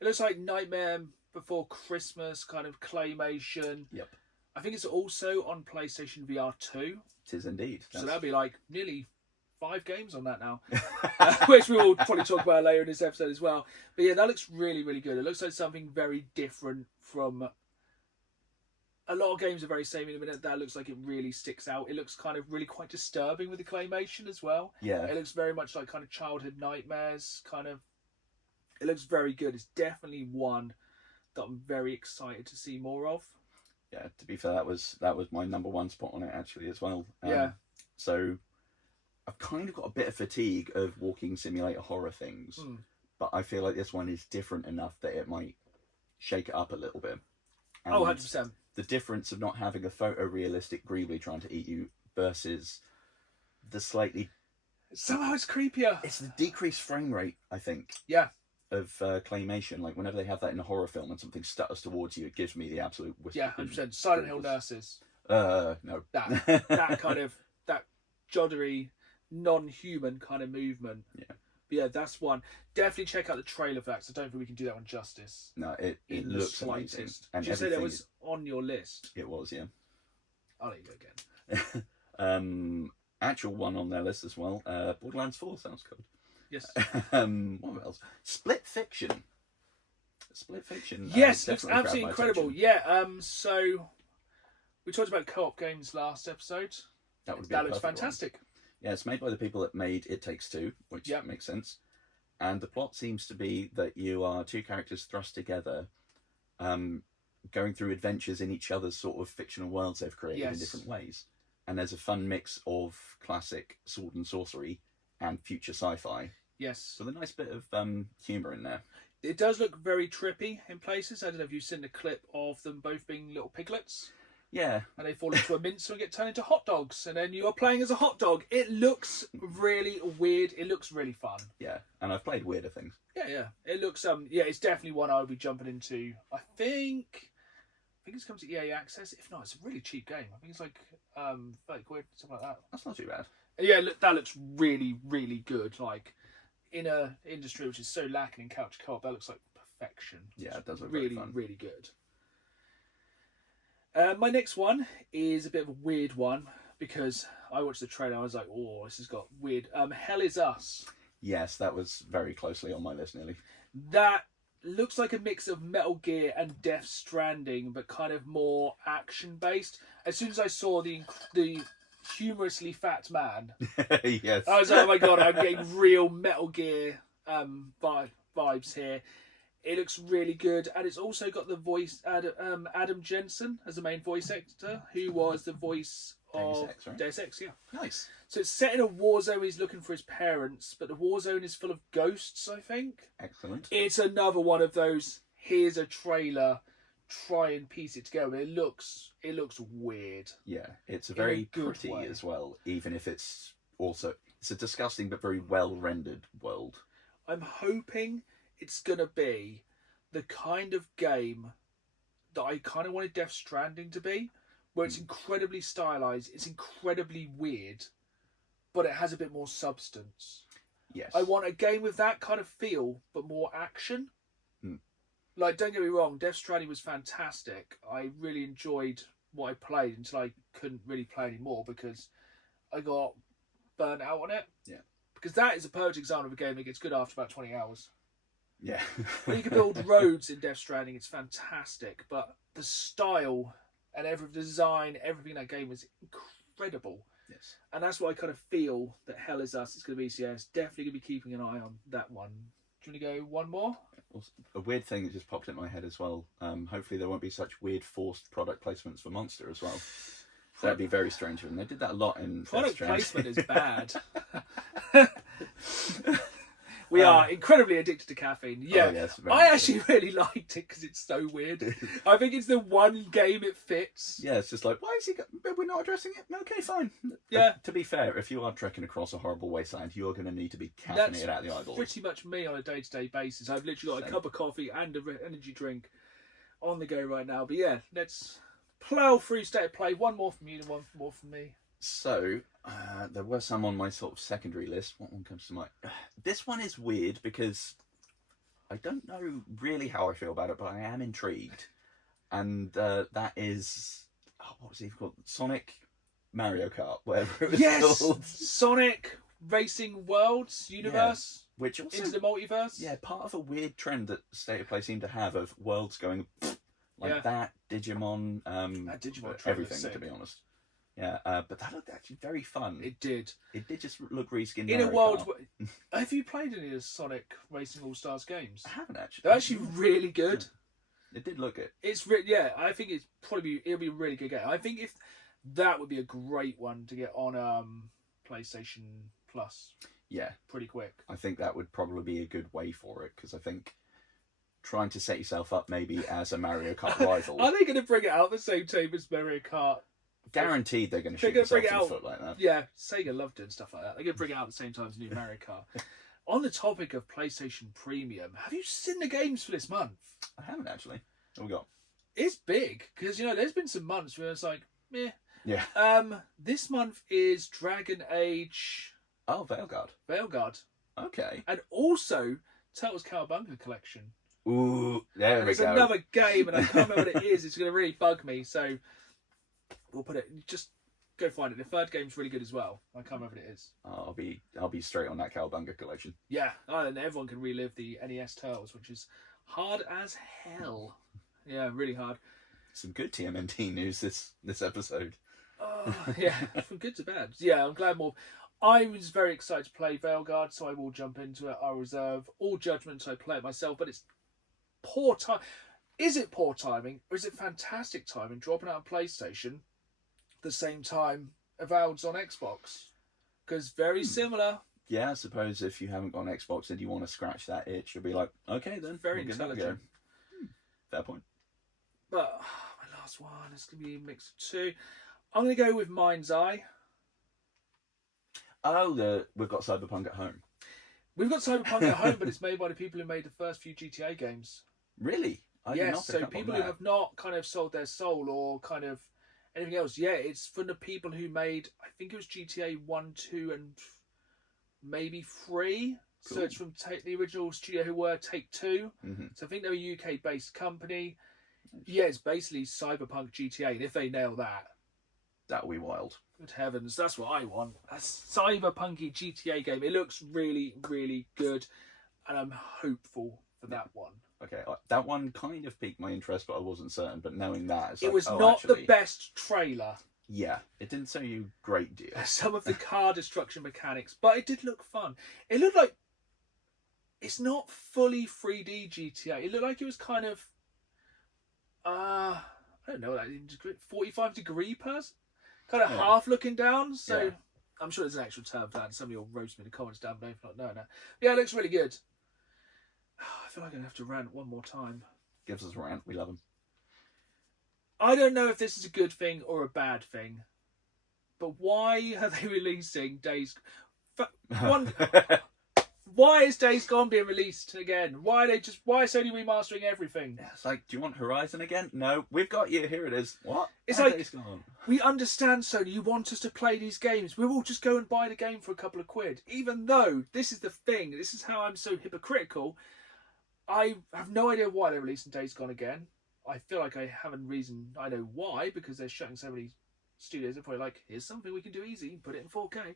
It looks like Nightmare Before Christmas kind of claymation. Yep. I think it's also on PlayStation VR 2. It is indeed. So that'd be like nearly 5 games on that now, which we will probably talk about later in this episode as well. But yeah, that looks really, really good. It looks like something very different from... A lot of games are very same in a minute. That looks like it really sticks out. It looks kind of really quite disturbing with the claymation as well. Yeah. It looks very much like kind of childhood nightmares, kind of... It looks very good. It's definitely one that I'm very excited to see more of. Yeah, to be fair, that was my number one spot on it actually as well. Yeah. So I've kind of got a bit of fatigue of walking simulator horror things, but I feel like this one is different enough that it might shake it up a little bit. And 100%. The difference of not having a photorealistic Greebly trying to eat you versus the slightly... Somehow it's creepier. It's the decreased frame rate, I think. Yeah. Of claymation. Like whenever they have that in a horror film and something stutters towards you, it gives me the absolute whisper. Yeah, 100%. Silent Hill Nurses. No. That kind of, that joddery, non-human kind of movement. Yeah. But yeah, that's one. Definitely check out the trailer for that, because I don't think we can do that one justice. No, it looks amazing. And you said it was on your list. It was, yeah. I'll let you go again. Actual one on their list as well. Borderlands 4 sounds good. Yes. What else? Split Fiction. Yes, looks absolutely incredible. Yeah. So we talked about co-op games last episode. That looks fantastic. One. Yeah, it's made by the people that made It Takes Two, which makes sense. And the plot seems to be that you are 2 characters thrust together, going through adventures in each other's sort of fictional worlds they've created in different ways. And there's a fun mix of classic sword and sorcery and future sci-fi. Yes. So a nice bit of humour in there. It does look very trippy in places. I don't know if you've seen the clip of them both being little piglets. Yeah. And they fall into a mincer and get turned into hot dogs. And then you are playing as a hot dog. It looks really weird. It looks really fun. Yeah. And I've played weirder things. Yeah. It looks, it's definitely one I would be jumping into. I think it's come to EA Access. If not, it's a really cheap game. I think it's like 30 quid, something like that. That's not too bad. Yeah, that looks really, really good. Like, in a industry which is so lacking in couch co-op, that looks like perfection. Yeah, it does look really, very fun. Really good. My next one is a bit of a weird one, because I watched the trailer and I was like, oh, this has got weird. Hell Is Us. Yes, that was very closely on my list nearly. That looks like a mix of Metal Gear and Death Stranding, but kind of more action-based. As soon as I saw the humorously fat man, yes, I was like, oh my god, I'm getting real Metal Gear vibes here. It looks really good, and it's also got the voice Adam Jensen as the main voice actor, who was the voice of Deus Ex, yeah. Nice. So it's set in a war zone. He's looking for his parents, but the war zone is full of ghosts, I think. Excellent. It's another one of those, here's a trailer, try and piece it together. It looks weird. Yeah, it's a very pretty way as well, even if it's a disgusting but very well rendered world. I'm hoping it's going to be the kind of game that I kind of wanted Death Stranding to be, where it's incredibly stylized, it's incredibly weird, but it has a bit more substance. Yes. I want a game with that kind of feel, but more action. Like, don't get me wrong, Death Stranding was fantastic. I really enjoyed what I played until I couldn't really play anymore because I got burnt out on it. Yeah. Because that is a perfect example of a game that gets good after about 20 hours. Yeah. When you can build roads in Death Stranding, it's fantastic. But the style and the design, everything in that game was incredible. Yes. And that's what I kind of feel that Hell Is Us is going to be. So yeah, it's definitely going to be keeping an eye on that one. Do you want to go one more? A weird thing that just popped in my head as well. Hopefully there won't be such weird forced product placements for Monster as well. That'd be very strange. And they did that a lot in product placement is bad. We are incredibly addicted to caffeine. Yeah, oh, yes, I actually really liked it because it's so weird. I think it's the one game it fits. Yeah, it's just like, why is he? We're not addressing it. Okay, fine. Yeah. To be fair, if you are trekking across a horrible wasteland, you are going to need to be caffeinated out of the eyeballs. Pretty much me on a day-to-day basis. I've literally got a cup of coffee and an energy drink on the go right now. But yeah, let's plough through State of Play. One more from you and one more from me. So, there were some on my sort of secondary list. What one comes to mind? This one is weird because I don't know really how I feel about it, but I am intrigued. And that is, what was it called? Sonic Mario Kart, whatever it was called. Sonic Racing Worlds Universe. Yeah. Which also, into the multiverse. Yeah, part of a weird trend that State of Play seemed to have of worlds going like that, Digimon, that Digimon everything, to be honest. Yeah, but that looked actually very fun. It did. It did just look reskinned. In a world, have you played any of the Sonic Racing All Stars games? I haven't actually. They're actually really good. It did look good. Yeah. I think it'll be a really good game. I think if that would be a great one to get on PlayStation Plus. Yeah, pretty quick. I think that would probably be a good way for it because I think trying to set yourself up maybe as a Mario Kart rival. Are they going to bring it out the same time as Mario Kart? Guaranteed they're going to shoot themselves in the foot like that. Yeah, Sega love doing stuff like that. They're going to bring it out at the same time as new Mario Kart. On the topic of PlayStation Premium, have you seen the games for this month? I haven't actually. What have we got? It's big because there's been some months where it's like, meh. Yeah. This month is Dragon Age. Oh, Veilguard. Okay. And also Turtles Cowabunga Collection. Ooh, there we go. It's another game, and I can't remember what it is. It's going to really bug me, so we'll put it. Just go find it. The third game's really good as well. I can't remember what it is. I'll be straight on that Cowabunga Collection. Yeah, and everyone can relive the NES Turtles, which is hard as hell. Yeah, really hard. Some good TMNT news this episode. Yeah, from good to bad. Yeah, I'm glad more. I was very excited to play Veilguard, so I will jump into it. I'll reserve all judgment to play it myself, but it's poor time. Is it poor timing, or is it fantastic timing dropping out on PlayStation the same time Avowed's on Xbox? Because very similar. Yeah, I suppose if you haven't got an Xbox and you want to scratch that itch, you'll be like, okay then. Very intelligent. Fair point. But my last one is going to be a mix of two. I'm going to go with Mind's Eye. Oh, we've got Cyberpunk at home. We've got Cyberpunk at home, but it's made by the people who made the first few GTA games. Really? Yes, so people who have not kind of sold their soul or kind of anything else. Yeah, it's from the people who made, I think it was GTA 1, 2, and maybe 3. Cool. So it's from the original studio who were Take-Two. Mm-hmm. So I think they're a UK-based company. Yeah, it's basically Cyberpunk GTA, and if they nail that... That'll be wild. Good heavens, that's what I want. A cyberpunky GTA game. It looks really, really good, and I'm hopeful for that one. Okay, that one kind of piqued my interest, but I wasn't certain. But knowing that, it's it was not the best trailer. Yeah, it didn't show you a great deal. Some of the car destruction mechanics, but it did look fun. It looked like it's not fully 3D GTA. It looked like it was kind of, I don't know, like 45-degree person, kind of half looking down. So Yeah. I'm sure there's an actual term for that, and somebody will roast me in the comments down below if not knowing that. Yeah, it looks really good. I feel like I'm going to have to rant one more time. Gives us a rant. We love them. I don't know if this is a good thing or a bad thing, but why are they releasing Days... Why is Days Gone being released again? Why are Sony remastering everything? It's like, do you want Horizon again? No, we've got you. Here it is. What? It's Oh, like, Days Gone. we understand, Sony, you want us to play these games. We will just go and buy the game for a couple of quid. Even though, this is the thing, this is how I'm so hypocritical. I have no idea why they're releasing Days Gone again. I feel like I have a reason, I know why, because they're shutting so many studios. They're probably like, here's something we can do easy, put it in 4K,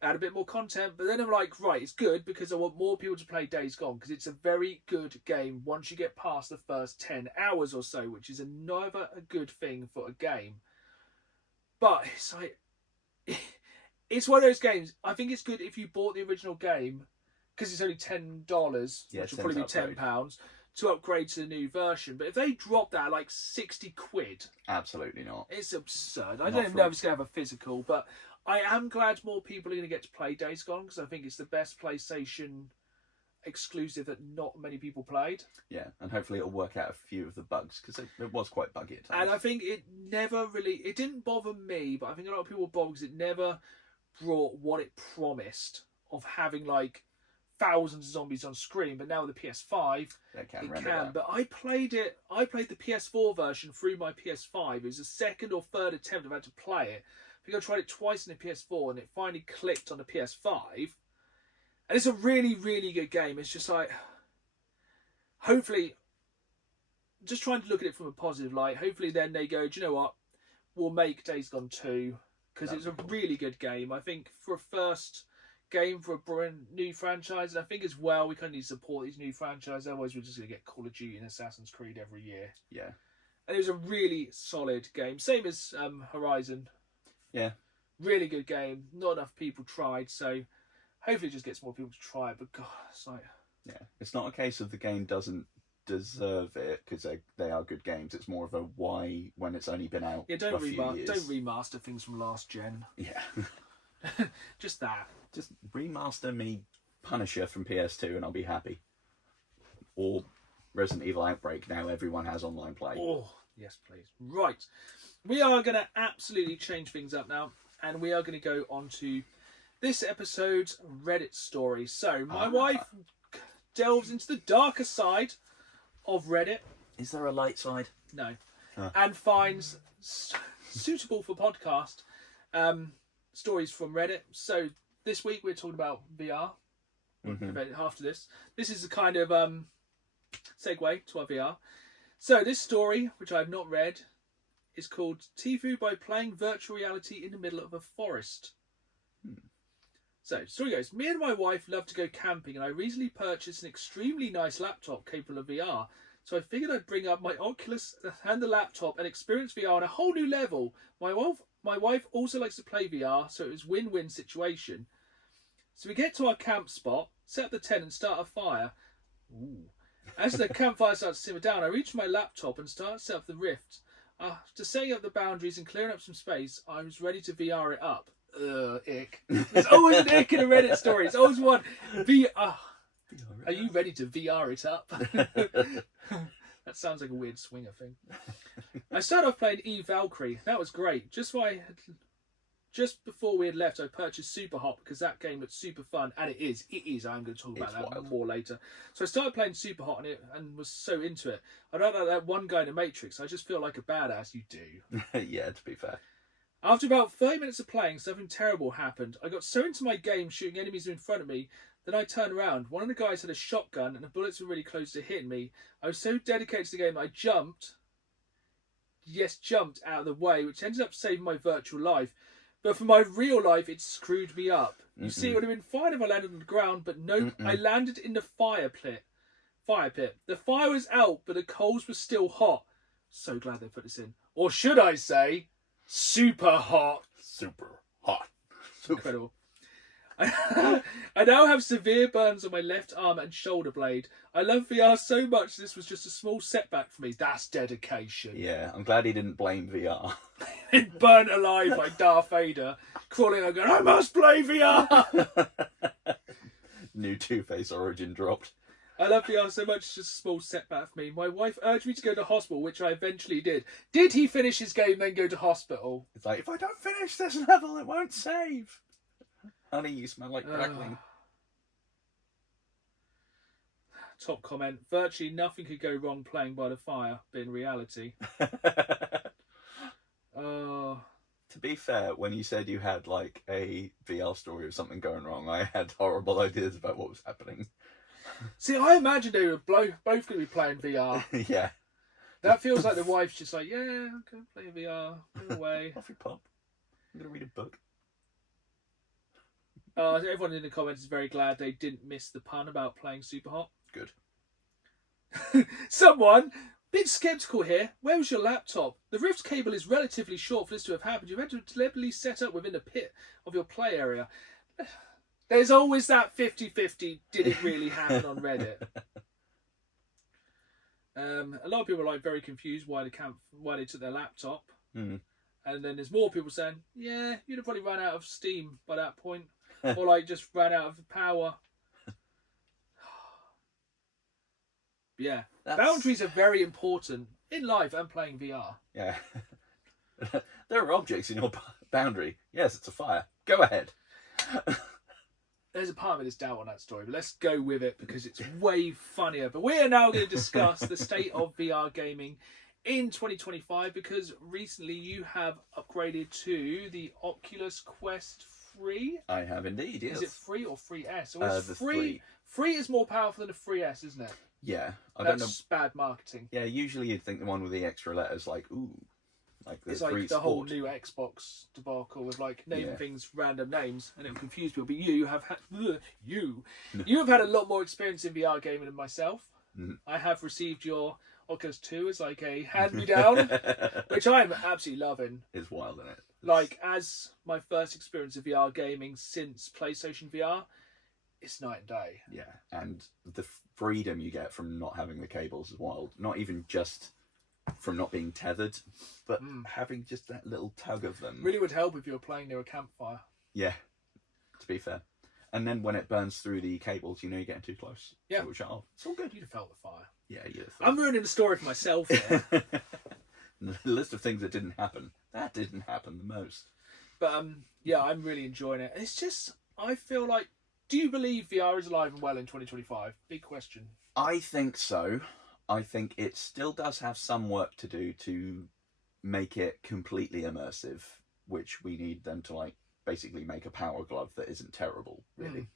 add a bit more content. But then I'm like, right, it's good because I want more people to play Days Gone, because it's a very good game once you get past the first 10 hours or so, which is never a good thing for a game. But it's like, it's one of those games, I think it's good if you bought the original game, because it's only $10, which will probably be £10, to upgrade to the new version. But if they drop that like 60 quid... Absolutely not. It's absurd. I don't even know if it's going to have a physical, but I am glad more people are going to get to play Days Gone, because I think it's the best PlayStation exclusive that not many people played. Yeah, and hopefully it'll work out a few of the bugs, because it was quite buggy at times. And I think it never really... It didn't bother me, but I think a lot of people were bothered because it never brought what it promised of having like thousands of zombies on screen. But now with the PS5, it can. But I played the PS4 version through my PS5. It was the second or third attempt I've had to play it. I think I tried it twice in the PS4 and it finally clicked on the PS5. And it's a really, really good game. It's just like, hopefully, just trying to look at it from a positive light. Hopefully then they go, do you know what? We'll make Days Gone 2, because it's a really good game. I think for a first game for a brand new franchise, and I think as well we kind of need to support these new franchises, otherwise we're just going to get Call of Duty and Assassin's Creed every year. Yeah. And it was a really solid game, same as Horizon. Yeah. Really good game. Not enough people tried, so hopefully it just gets more people to try it. But God, it's like... Yeah, it's not a case of the game doesn't deserve it, because they are good games. It's more of a why when it's only been out a few years. Don't remaster things from last gen. Yeah. Just that. Just remaster me Punisher from PS2 and I'll be happy. Or Resident Evil Outbreak, now everyone has online play. Oh, yes, please. Right. We are going to absolutely change things up now, and we are going to go on to this episode's Reddit story. So, my wife delves into the darker side of Reddit. Is there a light side? No. And finds suitable for podcast stories from Reddit. So, this week we're talking about VR. After this is a kind of segue to our VR. So this story, which I have not read, is called Tifu by playing virtual reality in the middle of a forest. So the story goes, me and my wife love to go camping, and I recently purchased an extremely nice laptop capable of VR. So I figured I'd bring up my Oculus and the laptop and experience VR on a whole new level. My wife also likes to play VR, so it was a win-win situation. So we get to our camp spot, set up the tent and start a fire. Ooh. As the campfire starts to simmer down, I reach my laptop and start to set up the Rift. After setting up the boundaries and clearing up some space, I was ready to VR it up. Ick. There's always an ick in a Reddit story. It's always one. Are you ready to VR it up? That sounds like a weird swinger thing. I started off playing Eve Valkyrie. That was great. Just before we had left, I purchased Super Hot because that game looked super fun, and it is. I'm going to talk about that more later. So I started playing Super Hot and was so into it. I don't know that one guy in the Matrix. I just feel like a badass. You do. Yeah, to be fair. After about 30 minutes of playing, something terrible happened. I got so into my game shooting enemies in front of me, then I turned around. One of the guys had a shotgun, and the bullets were really close to hitting me. I was so dedicated to the game that I jumped out of the way, which ended up saving my virtual life. But for my real life, it screwed me up. You see, it would have been fine if I landed on the ground, but nope, I landed in the fire pit. The fire was out, but the coals were still hot. So glad they put this in. Or should I say, super hot. Super hot. Incredible. I now have severe burns on my left arm and shoulder blade. I love VR so much this was just a small setback for me. That's dedication. Yeah, I'm glad he didn't blame VR. Burnt alive by Darth Vader, crawling and going, I must play VR! New Two-Face origin dropped. I love VR so much it's just a small setback for me. My wife urged me to go to hospital, which I eventually did. Did he finish his game then go to hospital? It's like, if I don't finish this level, it won't save. Honey, you smell like crackling. Top comment. Virtually nothing could go wrong playing by the fire, but in reality. To be fair, when you said you had like a VR story of something going wrong, I had horrible ideas about what was happening. See, I imagine they were both going to be playing VR. Yeah. That feels like the wife's just like, yeah, I'm going to play VR. Go away. Off you pop. I'm going to read a book. Everyone in the comments is very glad they didn't miss the pun about playing Super Hot. Good. Someone, bit sceptical here. Where was your laptop? The Rift cable is relatively short for this to have happened. You had to deliberately set up within the pit of your play area. There's always that 50-50, did it really happen on Reddit? A lot of people are like very confused why they took their laptop. Mm. And then there's more people saying, yeah, you'd have probably run out of steam by that point. Or like just ran out of power. Yeah. Boundaries are very important in life and playing VR. Yeah. There are objects in your boundary. Yes, it's a fire. Go ahead. There's a part of me that's doubt on that story, but let's go with it because it's way funnier. But we are now going to discuss the state of VR gaming in 2025 because recently you have upgraded to the Oculus Quest 3. I have indeed, yes. Is it 3 or 3S? Or is the 3. 3 is more powerful than a 3S, isn't it? Yeah. That's bad marketing. Yeah, usually you'd think the one with the extra letters, like, ooh. Like it's like the whole new Xbox debacle with like naming things random names, and it'll confuse people. But you have had you have had a lot more experience in VR gaming than myself. Mm. I have received your Oculus 2 as like a hand me down, which I'm absolutely loving. It's wild, isn't it? Like as my first experience of VR gaming since PlayStation VR, it's night and day. Yeah, and the freedom you get from not having the cables is wild. Not even just from not being tethered, but having just that little tug of them. Really would help if you were playing near a campfire. Yeah, to be fair. And then when it burns through the cables, you know you're getting too close. Yeah. So it will shut off. It's all good. You'd have felt the fire. Yeah, you'd have I'm ruining the story for myself here. The list of things that didn't happen. That didn't happen the most. But yeah, I'm really enjoying it. It's just, I feel like, do you believe VR is alive and well in 2025? Big question. I think so. I think it still does have some work to do to make it completely immersive, which we need them to like basically make a power glove that isn't terrible, really.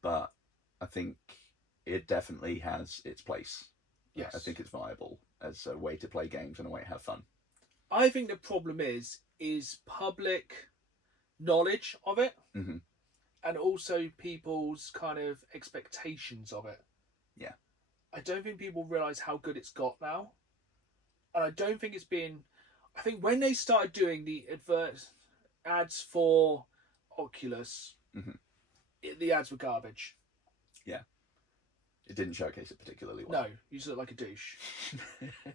But I think it definitely has its place. Yes. I think it's viable as a way to play games and a way to have fun. I think the problem is public knowledge of it, and also people's kind of expectations of it. Yeah. I don't think people realise how good it's got now. And I don't think it's been... I think when they started doing the ads for Oculus, the ads were garbage. Yeah. It didn't showcase it particularly well. No, you just look like a douche.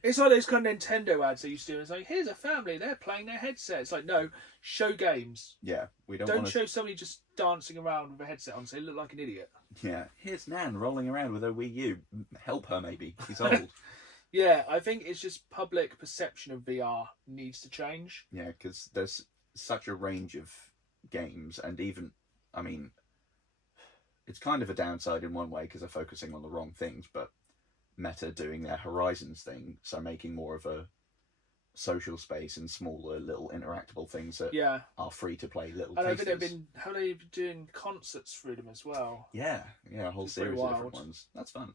It's like those kind of Nintendo ads they used to do. It's like, here's a family, they're playing their headset. It's like, no, show games. Yeah, we don't show somebody just dancing around with a headset on so they look like an idiot. Yeah, here's Nan rolling around with her Wii U. Help her, maybe. She's old. Yeah, I think it's just public perception of VR needs to change. Yeah, because there's such a range of games, and even, I mean, it's kind of a downside in one way because they're focusing on the wrong things, but Meta doing their Horizons thing, so making more of a social space and smaller little interactable things that are free to play little and tasters. I think they've been doing concerts through them as well. Yeah, a whole series of different ones. That's fun.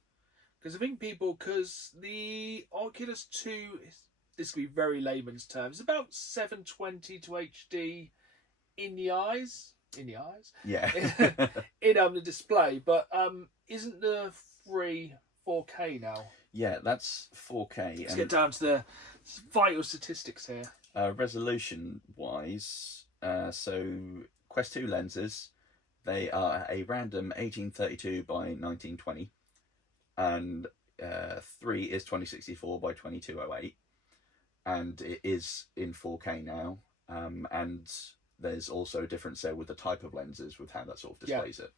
Because I think because the Oculus 2, this could be very layman's terms, about 720 to HD in the eyes. Yeah. in the display, but isn't the 4K now? Yeah, that's 4K. Let's get down to the vital statistics here. Resolution wise, so Quest 2 lenses They are a random 1832 by 1920, and 3 is 2064 by 2208, and it is in 4K now. And there's also a difference there with the type of lenses, with how that sort of displays it.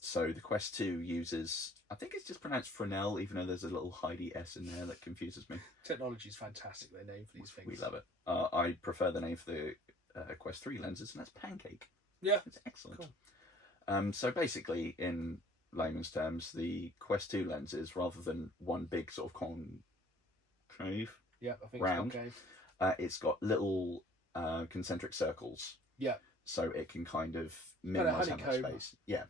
So the Quest 2 uses, I think it's just pronounced Fresnel, even though there's a little Heidi S in there that confuses me. Technology is fantastic, their name for these things. We love it. I prefer the name for the Quest 3 lenses, and that's Pancake. Yeah. It's excellent. Cool. So basically, in layman's terms, the Quest 2 lenses, rather than one big sort of concave, Yeah, I think round, it's concave. it's got little concentric circles. Yeah. So it can kind of minimise how much space. Yeah.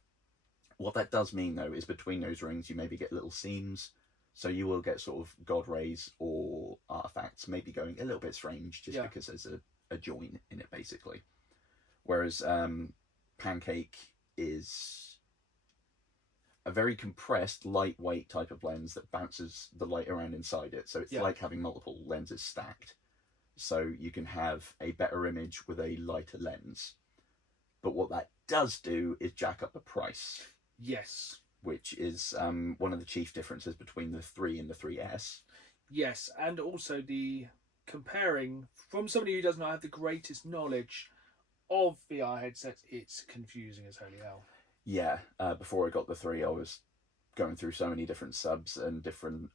What that does mean, though, is between those rings you maybe get little seams. So you will get sort of god rays or artifacts maybe going a little bit strange just because there's a join in it, basically. Whereas Pancake is a very compressed, lightweight type of lens that bounces the light around inside it. So it's like having multiple lenses stacked. So you can have a better image with a lighter lens. But what that does do is jack up the price. Yes. Which is one of the chief differences between the 3 and the 3S. Yes, and also the comparing, from somebody who does not have the greatest knowledge of VR headsets, it's confusing as holy hell. Yeah, before I got the 3, I was going through so many different subs and different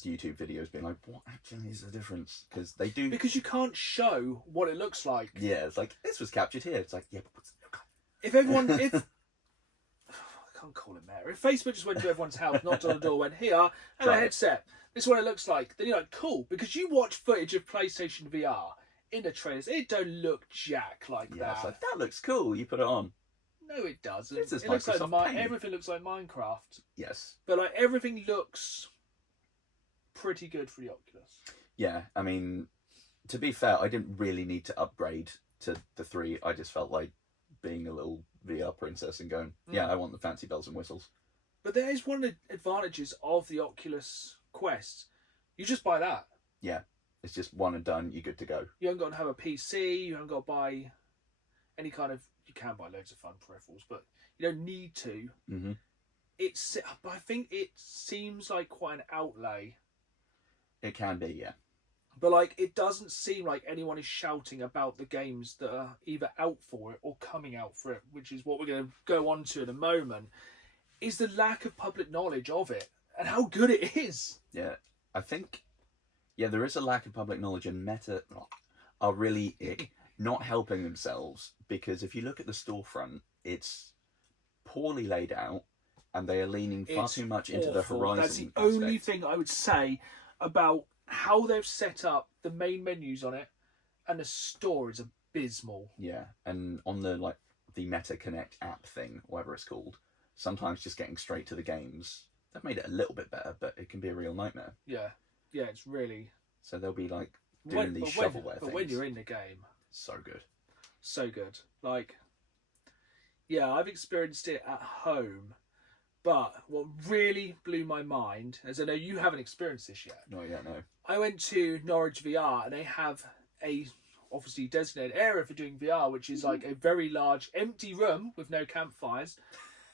YouTube videos being like, what actually is the difference? Because they do... Because you can't show what it looks like. Yeah, it's like, this was captured here. It's like, yeah, but what's it look like? If everyone... I can't call it mayor. If Facebook just went to everyone's house, knocked on the door, went, here, have a headset. This is what it looks like. Then you're like, cool. Because you watch footage of PlayStation VR in the trailers, it don't look jack like that. It's like, that looks cool. You put it on. No, it doesn't. This is it looks Microsoft like Paint. everything looks like Minecraft. Yes. But like everything looks pretty good for the Oculus. Yeah, I mean, to be fair, I didn't really need to upgrade to the 3. I just felt like being a little VR princess and going, yeah, I want the fancy bells and whistles. But there is one of the advantages of the Oculus Quest. You just buy that. Yeah, it's just one and done. You're good to go. You haven't got to have a PC. You haven't got to buy any kind of... You can buy loads of fun peripherals, but you don't need to. Mm-hmm. I think it seems like quite an outlay. It can be, yeah. But like, it doesn't seem like anyone is shouting about the games that are either out for it or coming out for it, which is what we're going to go on to in a moment, is the lack of public knowledge of it and how good it is. Yeah, I think, there is a lack of public knowledge, and Meta are really not helping themselves, because if you look at the storefront, it's poorly laid out and they are leaning far too much into the Horizon That's the aspect. only thing I would say about how they've set up the main menus on it, and the store is abysmal. Yeah, and on the Meta Connect app thing, whatever it's called, sometimes just getting straight to the games, they've made it a little bit better, but it can be a real nightmare. Yeah, it's really... So they'll be like doing these shovelware things. But when you're in the game... So good. So good. Like, yeah, I've experienced it at home, but what really blew my mind, as I know you haven't experienced this yet. Not yet, no. I went to Norwich VR, and they have a obviously designated area for doing VR, which is like a very large empty room with no campfires,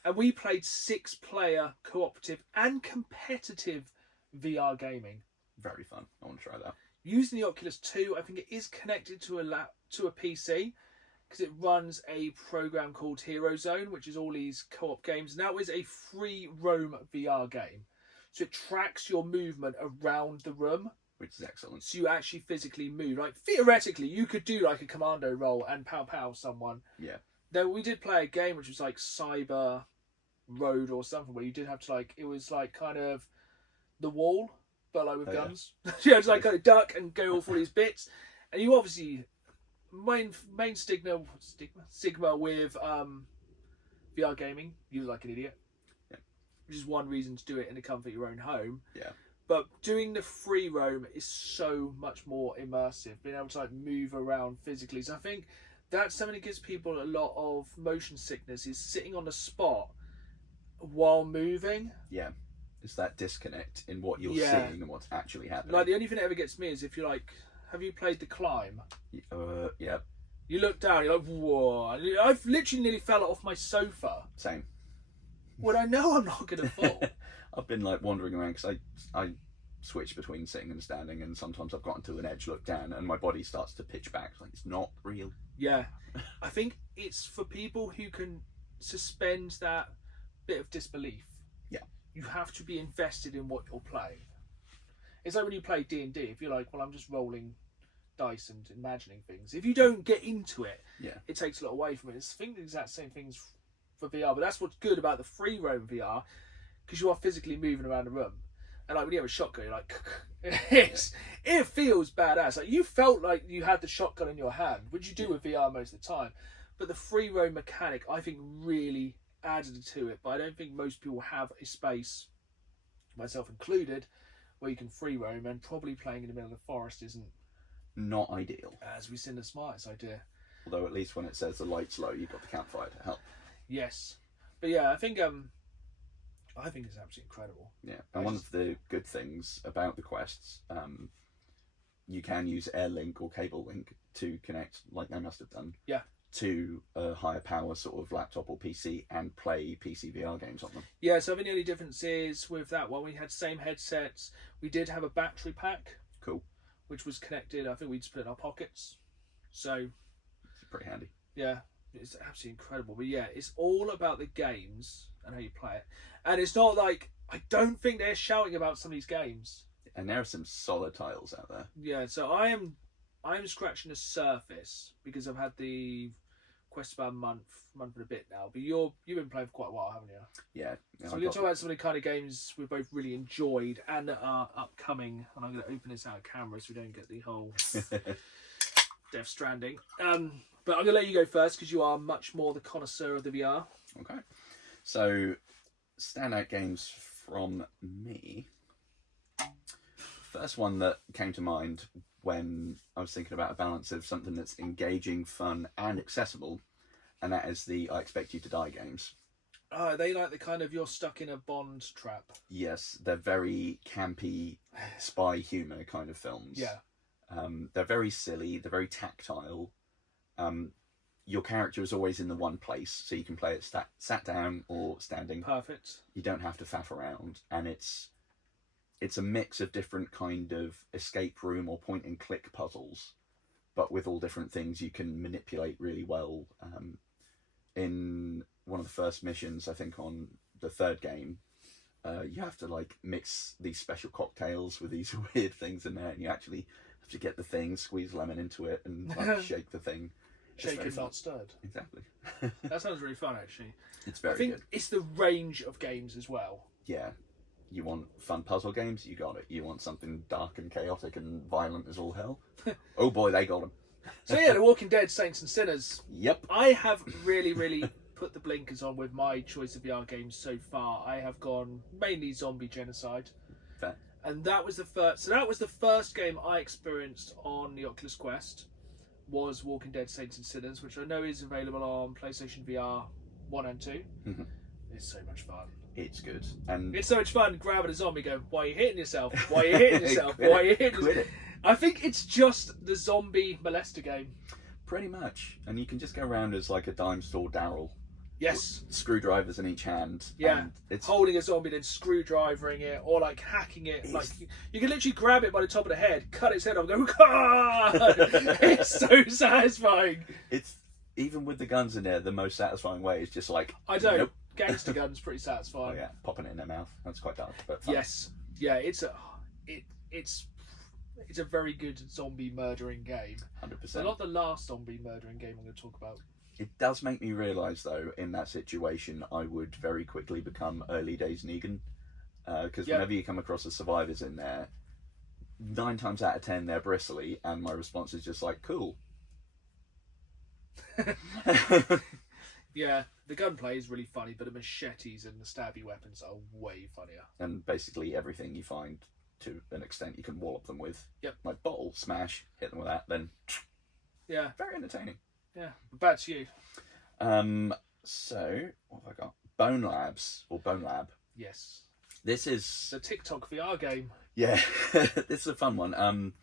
and we played 6-player cooperative and competitive VR gaming. Very fun. I want to try that. Using the Oculus 2, I think it is connected to a PC, because it runs a program called Hero Zone, which is all these co-op games. Now is a free roam VR game, so it tracks your movement around the room, which is excellent. so you actually physically move. Like, theoretically, you could do like a commando roll and pow someone. Yeah. Then we did play a game which was like Cyber Road or something, where you did have to like, it was like kind of The Wall, but like with guns. Yeah, it's like kind of duck and go off all these bits, and you obviously main stigma with VR gaming. You look like an idiot. Yeah. Which is one reason to do it in the comfort of your own home. Yeah. But doing the free roam is so much more immersive. Being able to like move around physically. So I think that's something that gives people a lot of motion sickness, is sitting on the spot while moving. Yeah. It's that disconnect in what you're seeing and what's actually happening. Like, the only thing that ever gets me is if you're like, have you played The Climb? Yeah. You look down, you're like, whoa. I've literally nearly fell off my sofa Same. when I know I'm not going to fall. I've been like wandering around because I switch between sitting and standing, and sometimes I've gotten to an edge, look down, and my body starts to pitch back. Like, it's not real. Yeah. I think it's for people who can suspend that bit of disbelief. Yeah. You have to be invested in what you're playing. It's like when you play D&D, if you're like, well, I'm just rolling dice and imagining things. If you don't get into it, it takes a lot away from it. I think the exact same things for VR, but that's what's good about the free roam VR, because you are physically moving around the room. And like when you have a shotgun, you're like, it feels badass. Like you felt like you had the shotgun in your hand, which you do with VR most of the time. But the free roam mechanic, I think, really added to it. But I don't think most people have a space, myself included, where you can free roam, and probably playing in the middle of the forest isn't not ideal. As we seen the smartest idea. Although at least when it says the light's low, you've got the campfire to help. Yes, but yeah, I think it's absolutely incredible. Yeah, and one of the good things about the Quests, you can use AirLink or cable link to connect, like they must have done. Yeah. To a higher power sort of laptop or PC and play PC VR games on them. Yeah, so I think the only difference is with that one, we had same headsets. We did have a battery pack. Cool. Which was connected. I think we just put it in our pockets. So. It's pretty handy. Yeah, it's absolutely incredible. But yeah, it's all about the games and how you play it. And it's not like, I don't think they're shouting about some of these games. And there are some solid titles out there. Yeah, so I am scratching the surface because I've had the Quest about a month and a bit now. But you've been playing for quite a while, haven't you? Yeah. So we're going to talk about some of the kind of games we've both really enjoyed and that are upcoming. And I'm going to open this out of camera so we don't get the whole Death Stranding. But I'm going to let you go first because you are much more the connoisseur of the VR. Okay. So, standout games from me. First one that came to mind when I was thinking about a balance of something that's engaging, fun, and accessible, and that is the I Expect You to Die games. Oh, are they like the kind of you're stuck in a Bond trap? Yes, they're very campy, spy humour kind of films. Yeah. They're very silly, they're very tactile. Your character is always in the one place, so you can play it sat down or standing. Perfect. You don't have to faff around, and it's a mix of different kind of escape room or point and click puzzles, but with all different things you can manipulate really well. In one of the first missions, I think on the third game, you have to like mix these special cocktails with these weird things in there, and you actually have to get the thing, squeeze lemon into it, and like shake the thing. Shaken, not stirred. Exactly. That sounds really fun, actually. It's very good. I think good. it's the range of games as well. Yeah. You want fun puzzle games? You got it. You want something dark and chaotic and violent as all hell? Oh boy, they got them. So yeah, The Walking Dead, Saints and Sinners. Yep. I have really put the blinkers on with my choice of VR games so far. I have gone mainly zombie genocide. Fair. And that was the first. So that was the first game I experienced on the Oculus Quest. Was Walking Dead, Saints and Sinners, which I know is available on PlayStation VR 1 and 2. Mm-hmm. It's so much fun. It's good. And it's so much fun grabbing a zombie going, why are you hitting yourself? Why are you hitting yourself? Why are you hitting yourself? I think it's just the zombie molester game. Pretty much. And you can just go around as like a dime store Daryl. Yes. With screwdrivers in each hand. Yeah. And it's holding a zombie, then screwdrivering it, or like hacking it. Like you can literally grab it by the top of the head, cut its head off, and go, God! It's so satisfying. It's, even with the guns in there, the most satisfying way is just like, I don't. Nope. Gangster gun's pretty satisfying. Oh yeah, popping it in their mouth. That's quite dark, but fun. Yes. Yeah, it's a very good zombie murdering game. 100%. But not the last zombie murdering game I'm going to talk about. It does make me realise, though, in that situation, I would very quickly become early days Negan. Because whenever you come across the survivors in there, 9 times out of 10 they're bristly, and my response is just like, cool. Yeah, the gunplay is really funny, but the machetes and the stabby weapons are way funnier. And basically everything you find, to an extent, you can wallop them with. Yep. Like bottle, smash, hit them with that, then... Yeah. Very entertaining. Yeah. Back to you. So, what have I got? Bone Lab. Yes. This is... the TikTok VR game. Yeah, this is a fun one.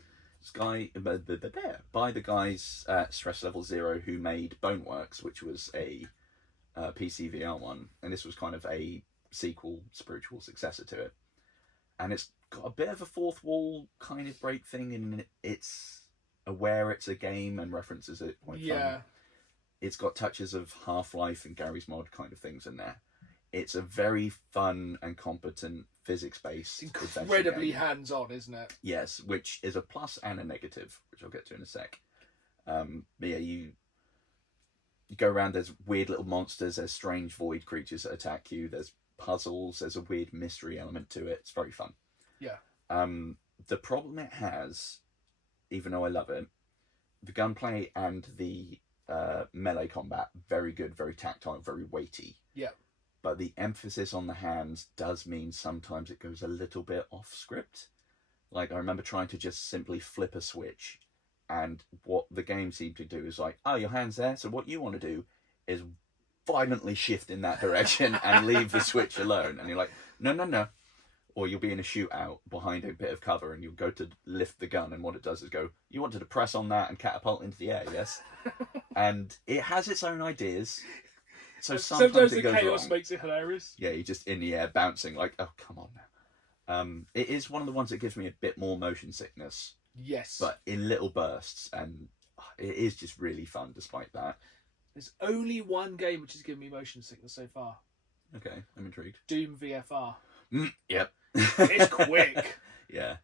by the guys at Stress Level Zero who made Boneworks, which was a PC VR one, and this was kind of a sequel, spiritual successor to it. And it's got a bit of a fourth wall kind of break thing, and it's aware it's a game and references it quite fun. It's got touches of Half-Life and Gary's Mod kind of things in there. It's a very fun and competent physics-based, incredibly hands-on, isn't it? Yes, which is a plus and a negative, which I'll get to in a sec. But yeah, you go around, there's weird little monsters, there's strange void creatures that attack you, there's puzzles, there's a weird mystery element to it. It's very fun. Yeah. The problem it has, even though I love it, the gunplay and the melee combat, very good, very tactile, very weighty. Yeah. But the emphasis on the hands does mean sometimes it goes a little bit off script. Like, I remember trying to just simply flip a switch, and what the game seemed to do is like, oh, your hand's there, so what you want to do is violently shift in that direction and leave the switch alone. And you're like, no. Or you'll be in a shootout behind a bit of cover, and you'll go to lift the gun, and what it does is go, you wanted to press on that and catapult into the air, yes? And it has its own ideas. So sometimes the it goes chaos wrong. Makes it hilarious. Yeah, you're just in the air bouncing like, oh, come on now. It is one of the ones that gives me a bit more motion sickness. Yes. But in little bursts, and it is just really fun despite that. There's only one game which has given me motion sickness so far. Okay, I'm intrigued. Doom VFR. Yep. It's quick. Yeah.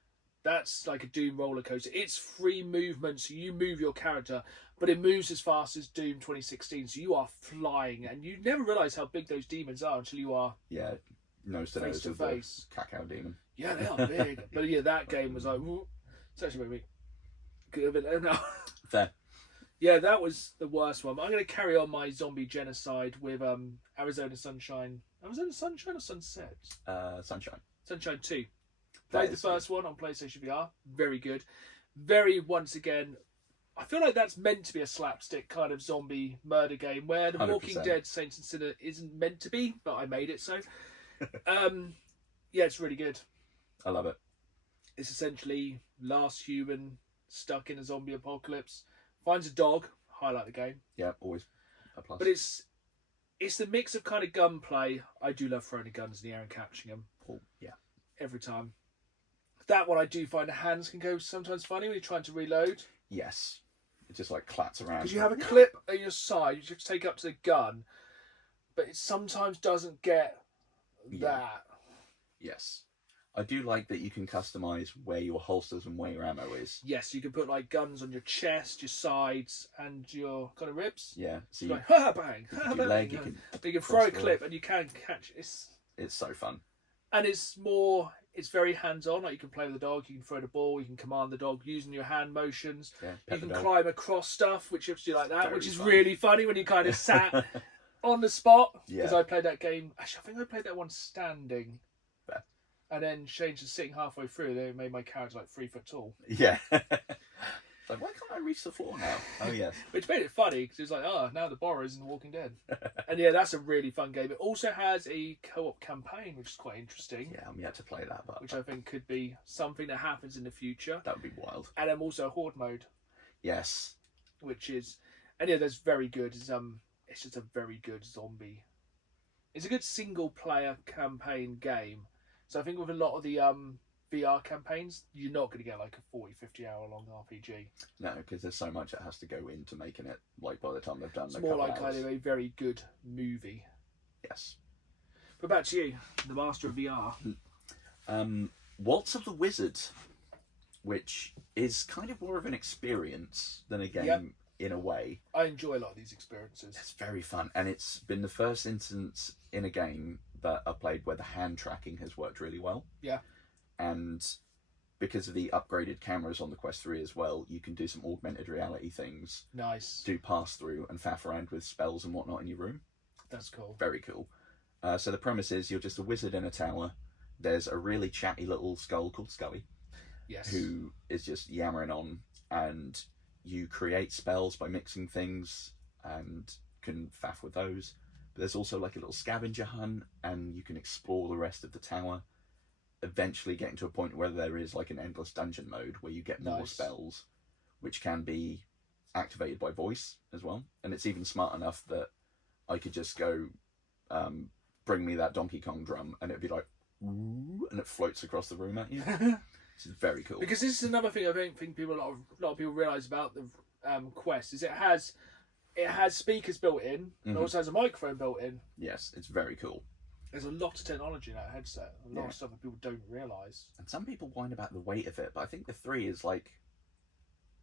That's like a Doom roller coaster. It's free movement, so you move your character, but it moves as fast as Doom 2016, so you are flying, and you never realise how big those demons are until you are nose to nose with the cacao demon. Yeah, they are big. But yeah, that game was like, it's actually made me no. Fair. Yeah, that was the worst one. I'm going to carry on my zombie genocide with Arizona Sunshine. Arizona Sunshine or Sunset? Sunshine. Sunshine 2. Played the first one on PlayStation VR. Very good. Very, once again, I feel like that's meant to be a slapstick kind of zombie murder game where The 100%. Walking Dead Saints and Sinner isn't meant to be, but I made it so. Yeah, it's really good. I love it. It's essentially last human stuck in a zombie apocalypse. Finds a dog. Highlight the game. Yeah, always a plus. But it's the mix of kind of gunplay. I do love throwing the guns in the air and catching them. Oh, yeah. Every time. That one I do find the hands can go sometimes funny when you're trying to reload. Yes. It just like clats around. Because you have a clip at your side, you just take it up to the gun, but it sometimes doesn't get that. Yes. I do like that you can customise where your holsters and where your ammo is. Yes, you can put like guns on your chest, your sides, and your kind of ribs. Yeah. So you you, like, ha bang, ha your bang. leg, You you can throw a clip and you can catch it. it's so fun. And it's very hands-on. Like you can play with the dog, you can throw the ball, you can command the dog using your hand motions. Yeah, you can climb across stuff, which you have to do like that, Very which is fun. really funny when you kind of sat on the spot. Because Yeah. I played that game. Actually, I think I played that one standing. Fair. And then changed to sitting halfway through. They made my character like 3 foot tall. Yeah. Like, why can't I reach the floor now? Oh, yes. Which made it funny because it was like, oh, now the borrowers in The Walking Dead. And yeah, that's a really fun game. It also has a co-op campaign, which is quite interesting. Yeah, I'm yet to play that, but Which I think could be something that happens in the future. that would be wild. And then also Horde mode, Yes. which is, and yeah, that's very good. It's just a very good zombie. It's a good single player campaign game. So I think with a lot of the VR campaigns, you're not going to get like a 40-50 hour long RPG. No, because there's so much that has to go into making it, like, by the time they've done It's the more couple like hours. kind of a very good movie. Yes. But back to you, the master of VR. Waltz of the Wizard, which is kind of more of an experience than a game Yep. in a way. I enjoy a lot of these experiences. It's very fun, and it's been the first instance in a game that I played where the hand tracking has worked really well. Yeah. And because of the upgraded cameras on the Quest 3 as well, you can do some augmented reality things, Nice. do pass through and faff around with spells and whatnot in your room. That's cool. Very cool. So the premise is you're just a wizard in a tower. There's a really chatty little skull called Scully, Yes. who is just yammering on, and you create spells by mixing things and can faff with those. But there's also like a little scavenger hunt, and you can explore the rest of the tower. eventually getting to a point where there is like an endless dungeon mode where you get more Nice. spells, which can be activated by voice as well. And it's even smart enough that I could just go, bring me that Donkey Kong drum, and it'd be like, "Ooh," and it floats across the room at you. Which is very cool. Because this is another thing I don't think a lot of people realise about the Quest is it has speakers built in, and also has a microphone built in. Yes, it's very cool. There's a lot of technology in that headset. A lot Yeah. of stuff that people don't realise. And some people whine about the weight of it, but I think the 3 is like,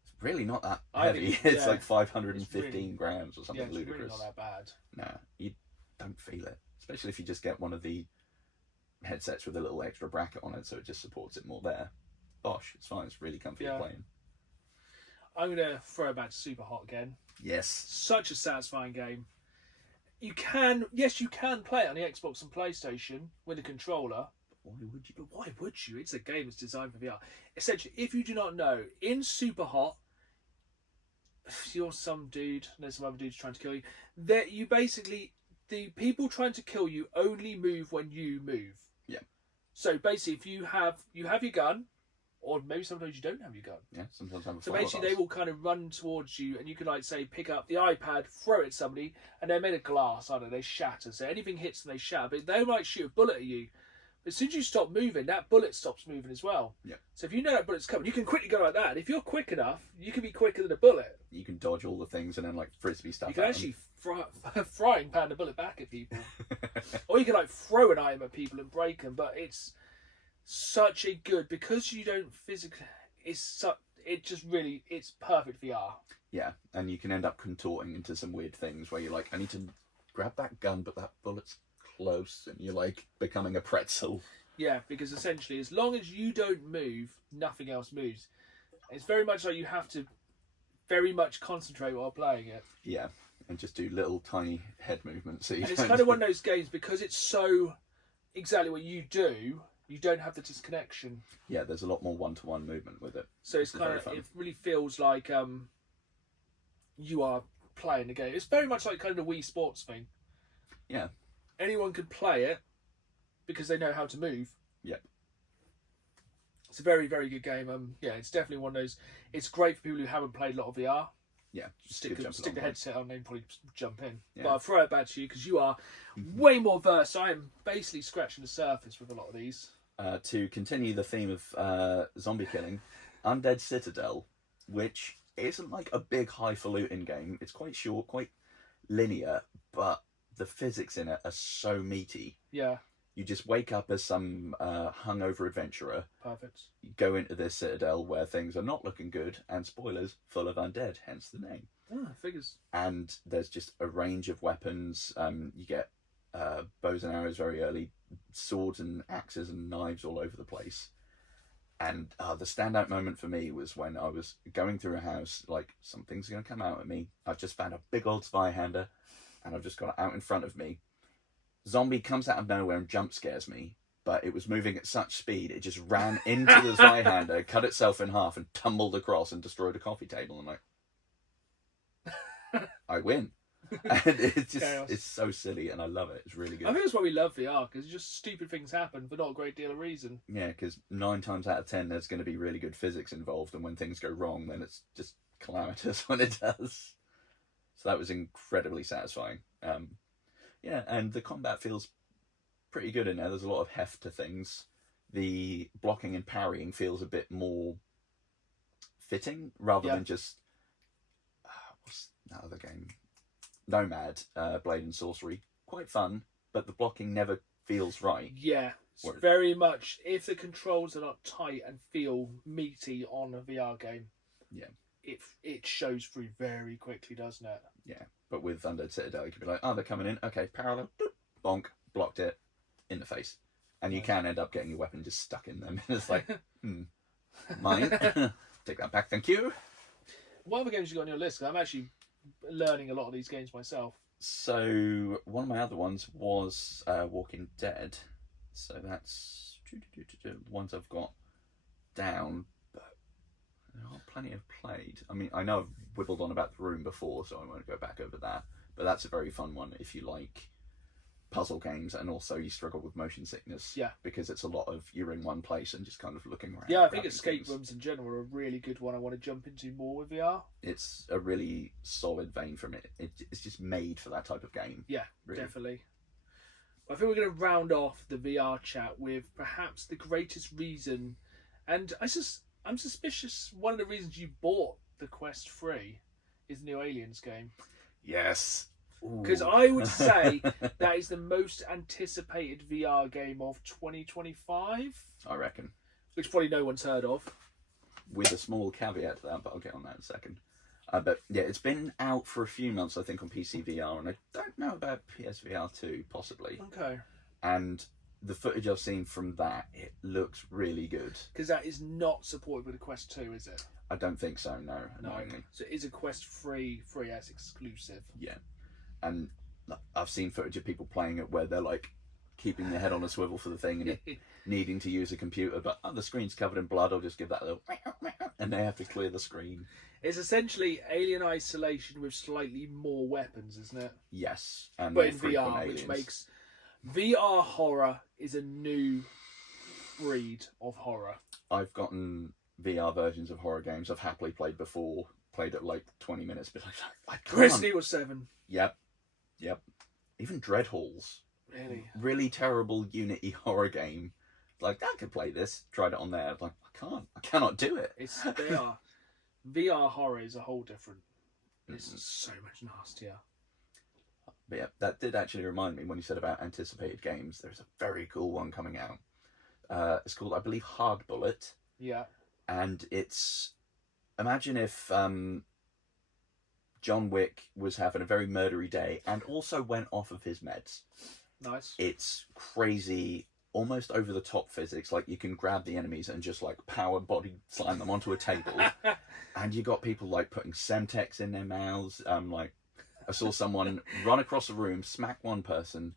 it's really not that I heavy. think, It's yeah, like 515 it's really- grams or Yeah, something it's really ludicrous. not that bad. Nah, you don't feel it. Especially if you just get one of the headsets with a little extra bracket on it, so it just supports it more there. Bosh, it's fine. It's really comfy Yeah. playing. I'm gonna throw it back to Super Hot again. Yes. Such a satisfying game. You can play it on the Xbox and PlayStation with a controller. Why would you? But why would you? It's a game that's designed for VR. Essentially, if you do not know, in Super Hot, if you're some dude, and there's some other dudes trying to kill you, that you basically, the people trying to kill you only move when you move. Yeah. So basically, if you have your gun, or maybe sometimes you don't have your gun. Yeah, sometimes I'm a So basically, they will kind of run towards you, and you can, like, say, pick up the iPad, throw it at somebody, and they're made of glass. I don't know, they shatter. So anything hits them, they shatter. But they might shoot a bullet at you. But as soon as you stop moving, that bullet stops moving as well. Yeah. So if you know that bullet's coming, you can quickly go like that. And if you're quick enough, you can be quicker than a bullet. You can dodge all the things and then like frisbee stuff. You can at actually frying pan a bullet back at people. Or you can, like, throw an item at people and break them. But it's such a good, because you don't physically, it's perfect VR. Yeah, and you can end up contorting into some weird things where you're like, I need to grab that gun, but that bullet's close, and you're like becoming a pretzel. Yeah, because essentially, as long as you don't move, nothing else moves. It's very much like you have to very much concentrate while playing it. Yeah, and just do little tiny head movements. So And it's kind of one of those games, because it's so exactly what you do, you don't have the disconnection. Yeah, there's a lot more one-to-one movement with it. So it's kind of, it really feels like you are playing the game. It's very much like kind of the Wii Sports thing. Yeah. Anyone can play it because they know how to move. Yep. It's a very, very good game. Yeah, it's definitely one of those. It's great for people who haven't played a lot of VR. Yeah, Stick good the jumping on headset on, then probably jump in. Yeah. But I'll throw it back to you because you are way more versed. I am basically scratching the surface with a lot of these. To continue the theme of zombie killing, Undead Citadel, which isn't like a big highfalutin game. It's quite short, quite linear, but the physics in it are so meaty. Yeah, You just wake up as some hungover adventurer, perfect. you go into this citadel where things are not looking good, and spoilers, full of undead, hence the name. Oh, figures. And there's just a range of weapons. You get bows and arrows very early, swords and axes and knives all over the place. And the standout moment for me was when I was going through a house, like, something's going to come out at me. I've just found a big old Zweihander, and I've just got it out in front of me. Zombie comes out of nowhere and jump scares me, but it was moving at such speed, it just ran into the Zweihander, cut itself in half, and tumbled across and destroyed a coffee table. And like, I win. And it's just, Chaos. it's so silly, and I love it. It's really good. I think that's why we love VR, because just stupid things happen for not a great deal of reason. Yeah, because 9 times out of 10, there's going to be really good physics involved, and when things go wrong, then it's just calamitous when it does. So that was incredibly satisfying. Yeah, and the combat feels pretty good in there. There's a lot of heft to things. The blocking and parrying feels a bit more fitting, rather than just... what's that other game? Nomad, Blade and Sorcery. Quite fun, but the blocking never feels right. Yeah, it's Word. very much, if the controls are not tight and feel meaty on a VR game, Yeah. it shows through very quickly, doesn't it? Yeah, but with Undead Citadel, you could be like, oh, they're coming in. Okay, parallel, doop, bonk, blocked it, in the face. And you Nice. can end up getting your weapon just stuck in them. It's like, mine. Take that back, thank you. What other games you got on your list? 'Cause I'm actually learning a lot of these games myself. So, one of my other ones was Walking Dead. So that's the ones I've got down. But there are plenty I've played. I mean, I know I've wibbled on about The Room before, so I won't go back over that. But that's a very fun one if you like puzzle games, and also you struggle with motion sickness. Yeah. Because it's a lot of you're in one place and just kind of looking around. Yeah, I think grabbing escape things. rooms in general are a really good one. I want to jump into more with VR. It's a really solid vein from it. It's just made for that type of game. Yeah, really. definitely. I think we're going to round off the VR chat with perhaps the greatest reason, and I'm suspicious one of the reasons you bought the Quest 3 is the new Aliens game. Yes. Because I would say that is the most anticipated VR game of 2025. I reckon. Which probably no one's heard of. With a small caveat to that, but I'll get on that in a second. But yeah, it's been out for a few months, I think, on PC VR, and I don't know about PSVR 2, possibly. Okay. And the footage I've seen from that, it looks really good. Because that is not supported with the Quest 2, is it? I don't think so, no. No. Annoyingly. So it is a Quest 3S exclusive. Yeah. And I've seen footage of people playing it where they're like keeping their head on a swivel for the thing and needing to use a computer, but the screen's covered in blood, I'll just give that a little and they have to clear the screen. It's essentially Alien Isolation with slightly more weapons, isn't it? Yes. And but in frequent VR, aliens. which makes VR horror is a new breed of horror. I've gotten VR versions of horror games I've happily played before, played at like 20 minutes, but I can't. Resident Evil 7. Yep. Even Dread Halls. Really? Really terrible Unity horror game. Like, I could play this. Tried it on there. Like, I cannot do it. It's VR. VR horror is a whole different. It's so much nastier. But yeah, that did actually remind me when you said about anticipated games. There's a very cool one coming out. It's called, I believe, Hard Bullet. Yeah. And it's, imagine if John Wick was having a very murdery day and also went off of his meds. Nice. It's crazy, almost over the top physics. Like, you can grab the enemies and just like power body slam them onto a table. And you got people like putting Semtex in their mouths. Like, I saw someone run across the room, smack one person,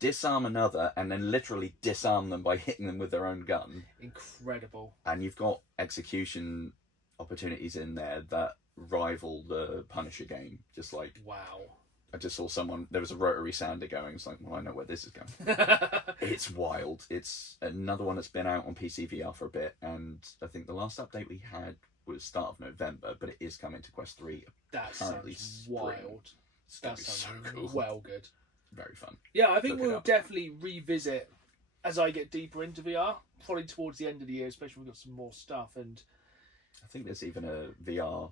disarm another, and then literally disarm them by hitting them with their own gun. Incredible. And you've got execution opportunities in there that rival the Punisher game. Just like, wow. I just saw someone, there was a rotary sounder going. It's like, well, I know where this is going. It's wild. It's another one that's been out on PC VR for a bit, and I think the last update we had was start of November, but it is coming to Quest 3. That apparently sounds spring. wild. That That sounds so cool. well good. Very fun. Yeah, I think Look it we'll up. definitely revisit as I get deeper into VR, probably towards the end of the year, especially when we've got some more stuff. And I think there's even a VR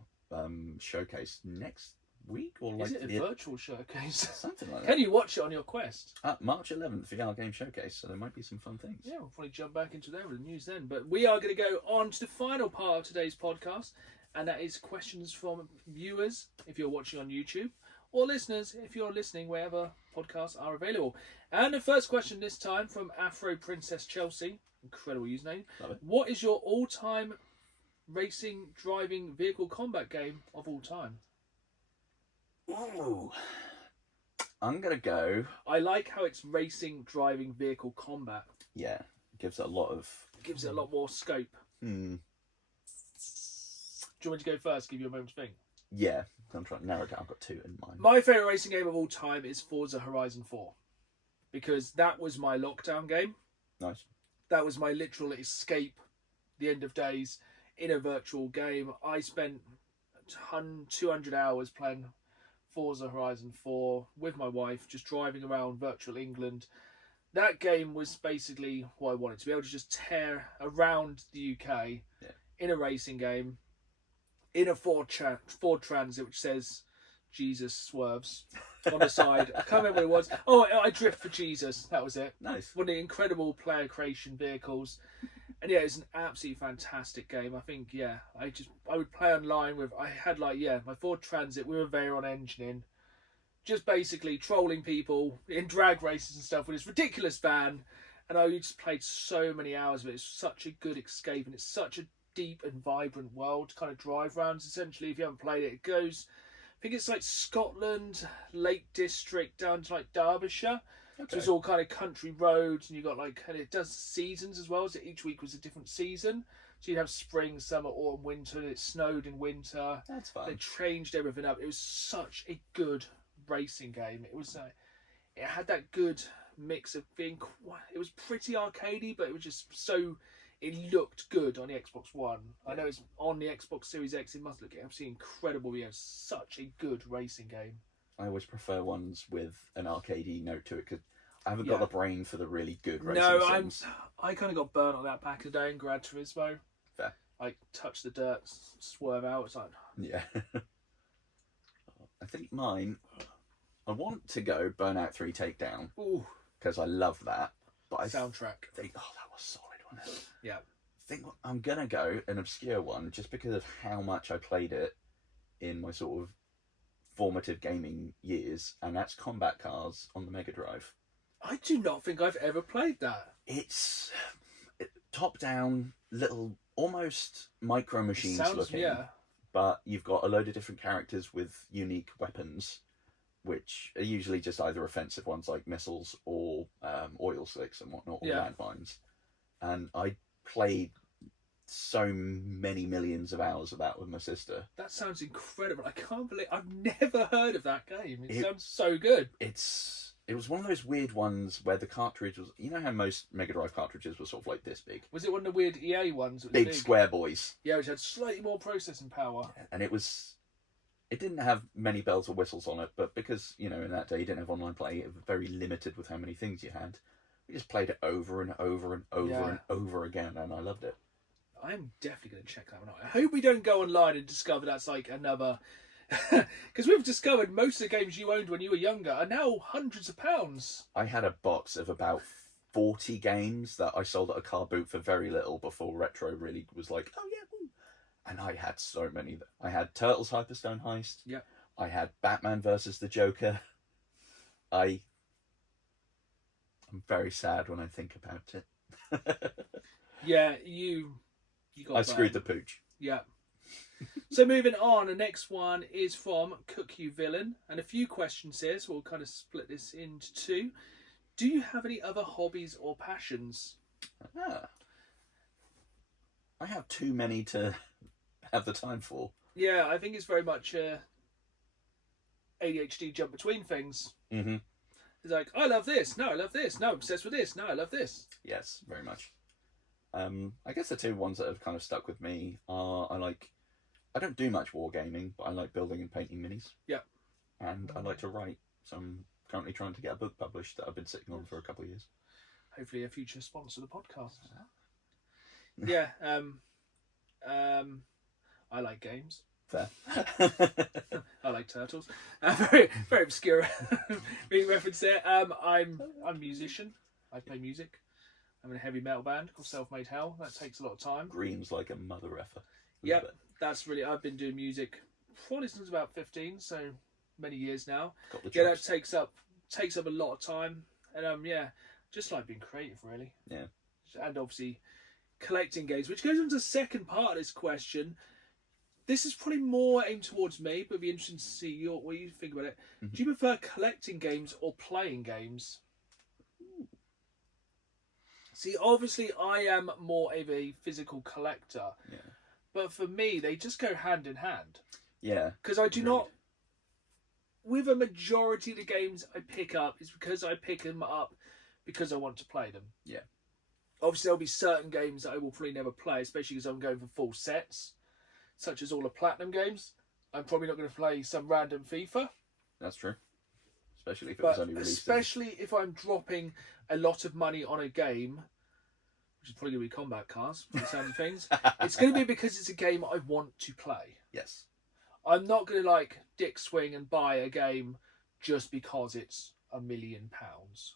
showcase next week, or like is it a virtual showcase? something like that. Can you watch it on your Quest? March 11th, VR game showcase, so there might be some fun things. Yeah, we'll probably jump back into there with the news then. But we are going to go on to the final part of today's podcast, and that is questions from viewers, if you're watching on YouTube, or listeners, if you're listening wherever podcasts are available. And the first question this time from Afro Princess Chelsea, incredible username. Love it. What is your all-time racing driving vehicle combat game of all time? Ooh. I'm going to go... I like how it's racing driving vehicle combat. Yeah, it gives it a lot of... It gives it a lot more scope. Do you want me to go first, give you a moment to think? Yeah, I'm trying to narrow it down. I've got two in mind. My favourite racing game of all time is Forza Horizon 4. Because that was my lockdown game. Nice. That was my literal escape, the end of days, in a virtual game. I spent 200 hours playing Forza Horizon 4 with my wife, just driving around virtual England. That game was basically what I wanted, to be able to just tear around the UK in a racing game, in a Ford Transit, which says Jesus swerves on the side. I can't remember what it was. Oh, I drift for Jesus. That was it. Nice. One of the incredible player creation vehicles. And yeah, it's an absolutely fantastic game. I think, yeah, I would play online with, I had like, yeah, my Ford Transit with a Veyron engine in. Just basically trolling people in drag races and stuff with this ridiculous van. And I just played so many hours of it. It's such a good escape, and it's such a deep and vibrant world to kind of drive around. Essentially, if you haven't played it, it goes, I think it's like Scotland, Lake District, down to like Derbyshire. Okay. So it's all kind of country roads, and you got like, and it does seasons as well. So each week was a different season. So you'd have spring, summer, autumn, winter. And it snowed in winter. That's fun. They changed everything up. It was such a good racing game. It was, it had that good mix of being it was pretty arcadey, but it was just so it looked good on the Xbox One. I know it's on the Xbox Series X. It must look absolutely incredible. You know, such a good racing game. I always prefer ones with an arcadey note to it because I haven't got the brain for the really good racing sims. I kind of got burnt on that back in the day in Gran Turismo. Fair. Like touch the dirt, swerve out. It's like yeah. I think mine. I want to go Burnout 3 Takedown because I love that. But soundtrack. I think, that was solid, wasn't it? Yeah. I think I'm gonna go an obscure one just because of how much I played it in my sort of formative gaming years, and that's Combat Cars on the Mega Drive. I do not think I've ever played that. It's top down, little, almost micro machines looking. Yeah. But you've got a load of different characters with unique weapons, which are usually just either offensive ones like missiles or oil slicks and whatnot, or landmines. And I played so many millions of hours of that with my sister. That sounds incredible. I can't believe I've never heard of that game. It sounds so good. It was one of those weird ones where the cartridge was, you know how most Mega Drive cartridges were sort of like this big? Was it one of the weird EA ones? Big square boys. Yeah, which had slightly more processing power. Yeah, and it didn't have many bells or whistles on it, but because, you know, in that day you didn't have online play, it was very limited with how many things you had. We just played it over and over and over and over again, and I loved it. I'm definitely going to check that one out. I hope we don't go online and discover that's like another... Because we've discovered most of the games you owned when you were younger are now hundreds of pounds. I had a box of about 40 games that I sold at a car boot for very little before Retro really was like, oh yeah, woo. And I had so many. I had Turtles Hyperstone Heist. Yeah. I had Batman versus the Joker. I'm very sad when I think about it. Yeah, you got I screwed the pooch. Yeah. So moving on, the next one is from Cook You Villain, and a few questions here, so we'll kind of split this into two. Do you have any other hobbies or passions? I have too many to have the time for. Yeah, I think it's very much ADHD jump between things. Mm-hmm. It's like, I love this, no, I love this, no, I'm obsessed with this, no, I love this. Yes, very much. I guess the two ones that have kind of stuck with me are I don't do much wargaming, but I like building and painting minis. Yeah. And I like to write, so I'm currently trying to get a book published that I've been sitting on for a couple of years. Hopefully a future sponsor of the podcast. Yeah, I like games. Fair. I like turtles. Very, very obscure reference there. I'm a musician. I play music. I'm in a heavy metal band called Self Made Hell. That takes a lot of time. Green's like a mother effer. Yep, that's really. I've been doing music probably since about 15, so many years now. Yeah, that takes up a lot of time, and just like being creative, really. Yeah. And obviously collecting games, which goes on to the second part of this question. This is probably more aimed towards me, but it'd be interesting to see what you think about it. Mm-hmm. Do you prefer collecting games or playing games? See, obviously, I am more of a physical collector. Yeah. But for me, they just go hand in hand. Yeah. Because I do not... With a majority of the games I pick up, it's because I pick them up because I want to play them. Yeah. Obviously, there'll be certain games that I will probably never play, especially because I'm going for full sets, such as all the Platinum games. I'm probably not going to play some random FIFA. That's true. Especially if it was only released. Especially if I'm dropping a lot of money on a game, which is probably going to be Combat Cars, by the sound of things. It's going to be because it's a game I want to play. Yes. I'm not going to dick swing and buy a game just because it's £1 million.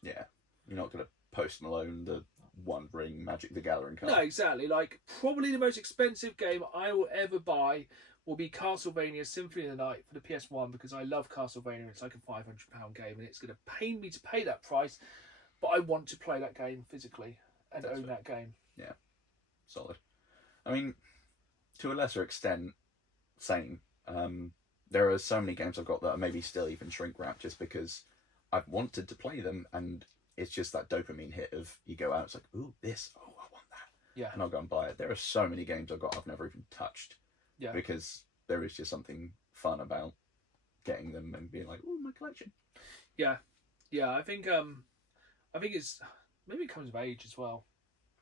Yeah. You're not going to Post Malone the One Ring Magic the Gathering card. No, exactly. Probably the most expensive game I will ever buy will be Castlevania Symphony of the Night for the PS1 because I love Castlevania. It's like a £500 game and it's going to pain me to pay that price, but I want to play that game physically and own that game. Yeah, solid. I mean, to a lesser extent, same. There are so many games I've got that are maybe still even shrink wrap just because I've wanted to play them and it's just that dopamine hit of you go out, it's like, ooh, this, oh, I want that. Yeah. And I'll go and buy it. There are so many games I've got I've never even touched. Yeah. Because there is just something fun about getting them and being like, ooh, my collection. Yeah. Yeah, I think I think it's maybe it comes with age as well.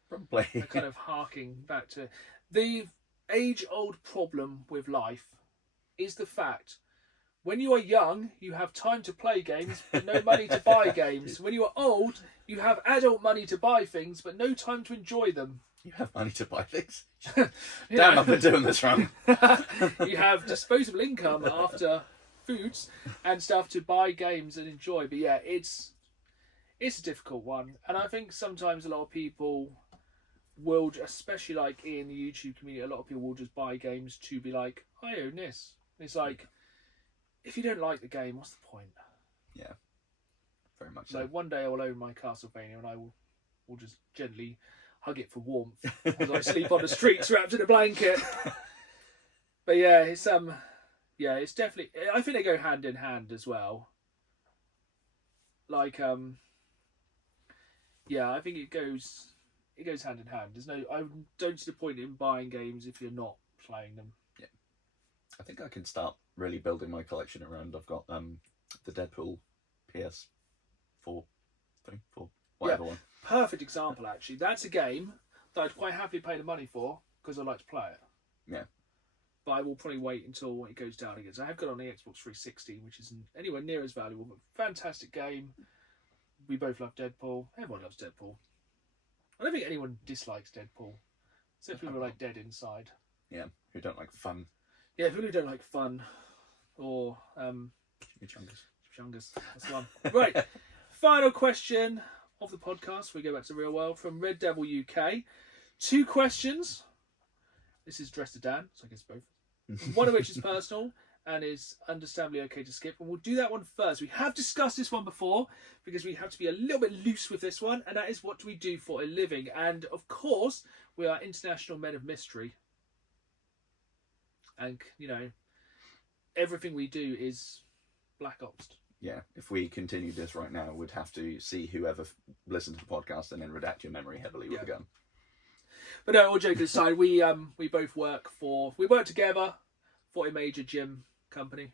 Probably. They're kind of harking back to the age-old problem with life is the fact when you are young, you have time to play games, but no money to buy games. When you are old, you have adult money to buy things, but no time to enjoy them. You have money to buy things. You Damn, know. I've been doing this wrong. You have disposable income after foods and stuff to buy games and enjoy. But yeah, it's a difficult one. And I think sometimes a lot of people will, especially like in the YouTube community, a lot of people will just buy games to be like, I own this. It's like, if you don't like the game, what's the point? Yeah, very much so. Like one day I will own my Castlevania and I will just gently hug it for warmth as I sleep on the streets wrapped in a blanket. But yeah, it's definitely. I think they go hand in hand as well. Like yeah, I think it goes hand in hand. I don't see the point in buying games if you're not playing them. Yeah, I think I can start really building my collection around. I've got the Deadpool PS4 thing, for whatever one. Perfect example, actually. That's a game that I'd quite happily pay the money for because I like to play it. Yeah. But I will probably wait until it goes down again. So I have got it on the Xbox 360, which isn't anywhere near as valuable, but fantastic game. We both love Deadpool. Everyone loves Deadpool. I don't think anyone dislikes Deadpool, except people who are like dead inside. Yeah, who don't like fun. Yeah, people who don't like fun, or Chungus. That's the one. Right, final question of the podcast. We go back to the real world from Red Devil UK. 2 questions. This is addressed to Dan, so I guess both. One of which is personal and is understandably okay to skip. And we'll do that one first. We have discussed this one before because we have to be a little bit loose with this one. And that is, what do we do for a living? And of course, we are international men of mystery. And, you know, everything we do is Black Ops. Yeah, if we continue this right now, we'd have to see whoever listened to the podcast and then redact your memory heavily with a gun. But no, all joking aside, we both work together for a major gym company.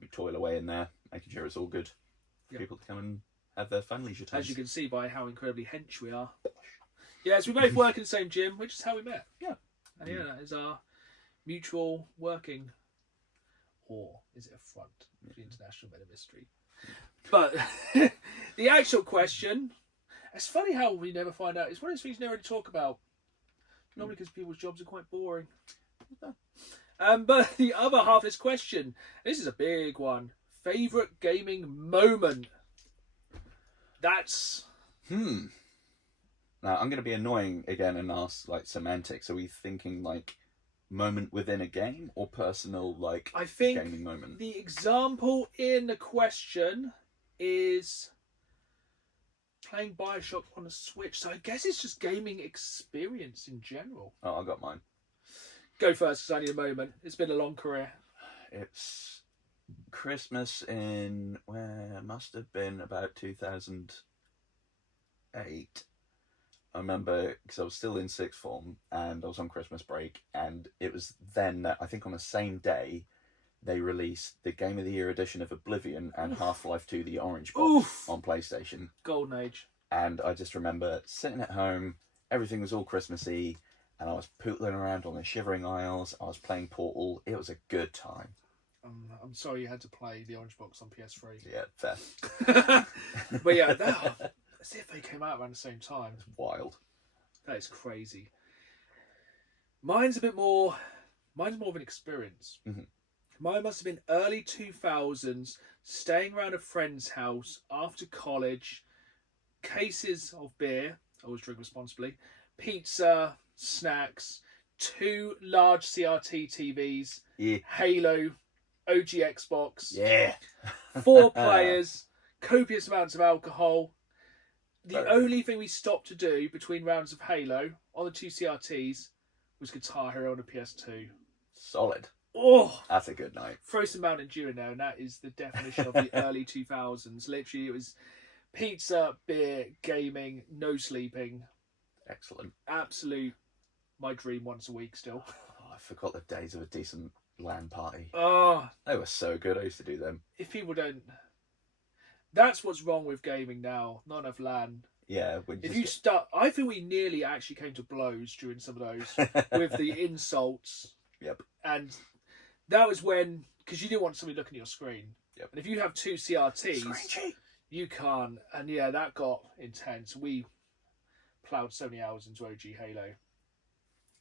We toil away in there, making sure it's all good for people to come and have their fun leisure time. As you can see by how incredibly hench we are. Yes, we both work in the same gym, which is how we met. Yeah. And yeah, that is our mutual working, or is it a front for the International Men of Mystery? But the actual question, it's funny how we never find out. It's one of those things you never really talk about. Normally because people's jobs are quite boring. But the other half of this question, this is a big one. Favourite gaming moment? That's... Now, I'm going to be annoying again and ask, like, semantics. Are we thinking, like, moment within a game or personal, like, I think gaming moment? The example in the question is playing Bioshock on a Switch. So I guess it's just gaming experience in general. Oh, I got mine. Go first, because I need a moment. It's been a long career. It's Christmas in, where it must have been about 2008. I remember, because I was still in 6th form, and I was on Christmas break, and it was then that, I think on the same day, they released the Game of the Year edition of Oblivion and Half-Life 2, the Orange Box, on PlayStation. Golden age. And I just remember sitting at home, everything was all Christmassy, and I was pootling around on the Shivering Isles, I was playing Portal, it was a good time. I'm sorry you had to play the Orange Box on PS3. Yeah, fair. But yeah, as if they came out around the same time. It's wild. That is crazy. Mine's more of an experience. Mm-hmm. Mine must have been early 2000s, staying around a friend's house after college, cases of beer, I always drink responsibly, pizza, snacks, 2 large CRT TVs, Halo, OG Xbox, 4 players, copious amounts of alcohol. The only thing we stopped to do between rounds of Halo on the 2 CRTs was Guitar Hero on the PS2. Solid. Oh, that's a good night. Throw some Mountain Dew in there, and that is the definition of the early 2000s. Literally, it was pizza, beer, gaming, no sleeping. Excellent. Absolute, my dream once a week still. Oh, I forgot the days of a decent LAN party. Oh, they were so good. I used to do them. If people don't... That's what's wrong with gaming now. Not enough LAN. Yeah. If you start, I think we nearly actually came to blows during some of those with the insults. Yep. And that was when, because you didn't want somebody looking at your screen. Yep. And if you have two CRTs, you can't. And yeah, that got intense. We ploughed so many hours into OG Halo.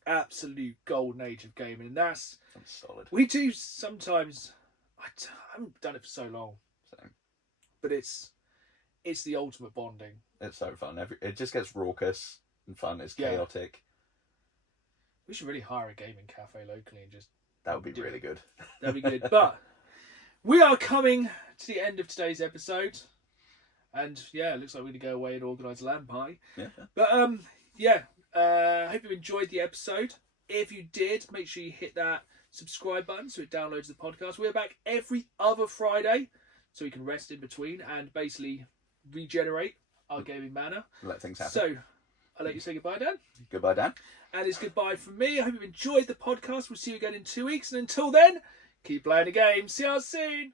Absolute golden age of gaming. And that's solid. We do sometimes. I haven't done it for so long. Same. But it's the ultimate bonding. It's so fun. It just gets raucous and fun. It's chaotic. We should really hire a gaming cafe locally and just... That would be really good. That'd be good. But we are coming to the end of today's episode. And yeah, it looks like we're going to go away and organise a LAN party. Yeah. But yeah, I hope you enjoyed the episode. If you did, make sure you hit that subscribe button so it downloads the podcast. We're back every other Friday so we can rest in between and basically regenerate our gaming mana. Let things happen. So I'll let you say goodbye, Dan. Goodbye, Dan. And it's goodbye from me. I hope you've enjoyed the podcast. We'll see you again in 2 weeks. And until then, keep playing the game. See you soon.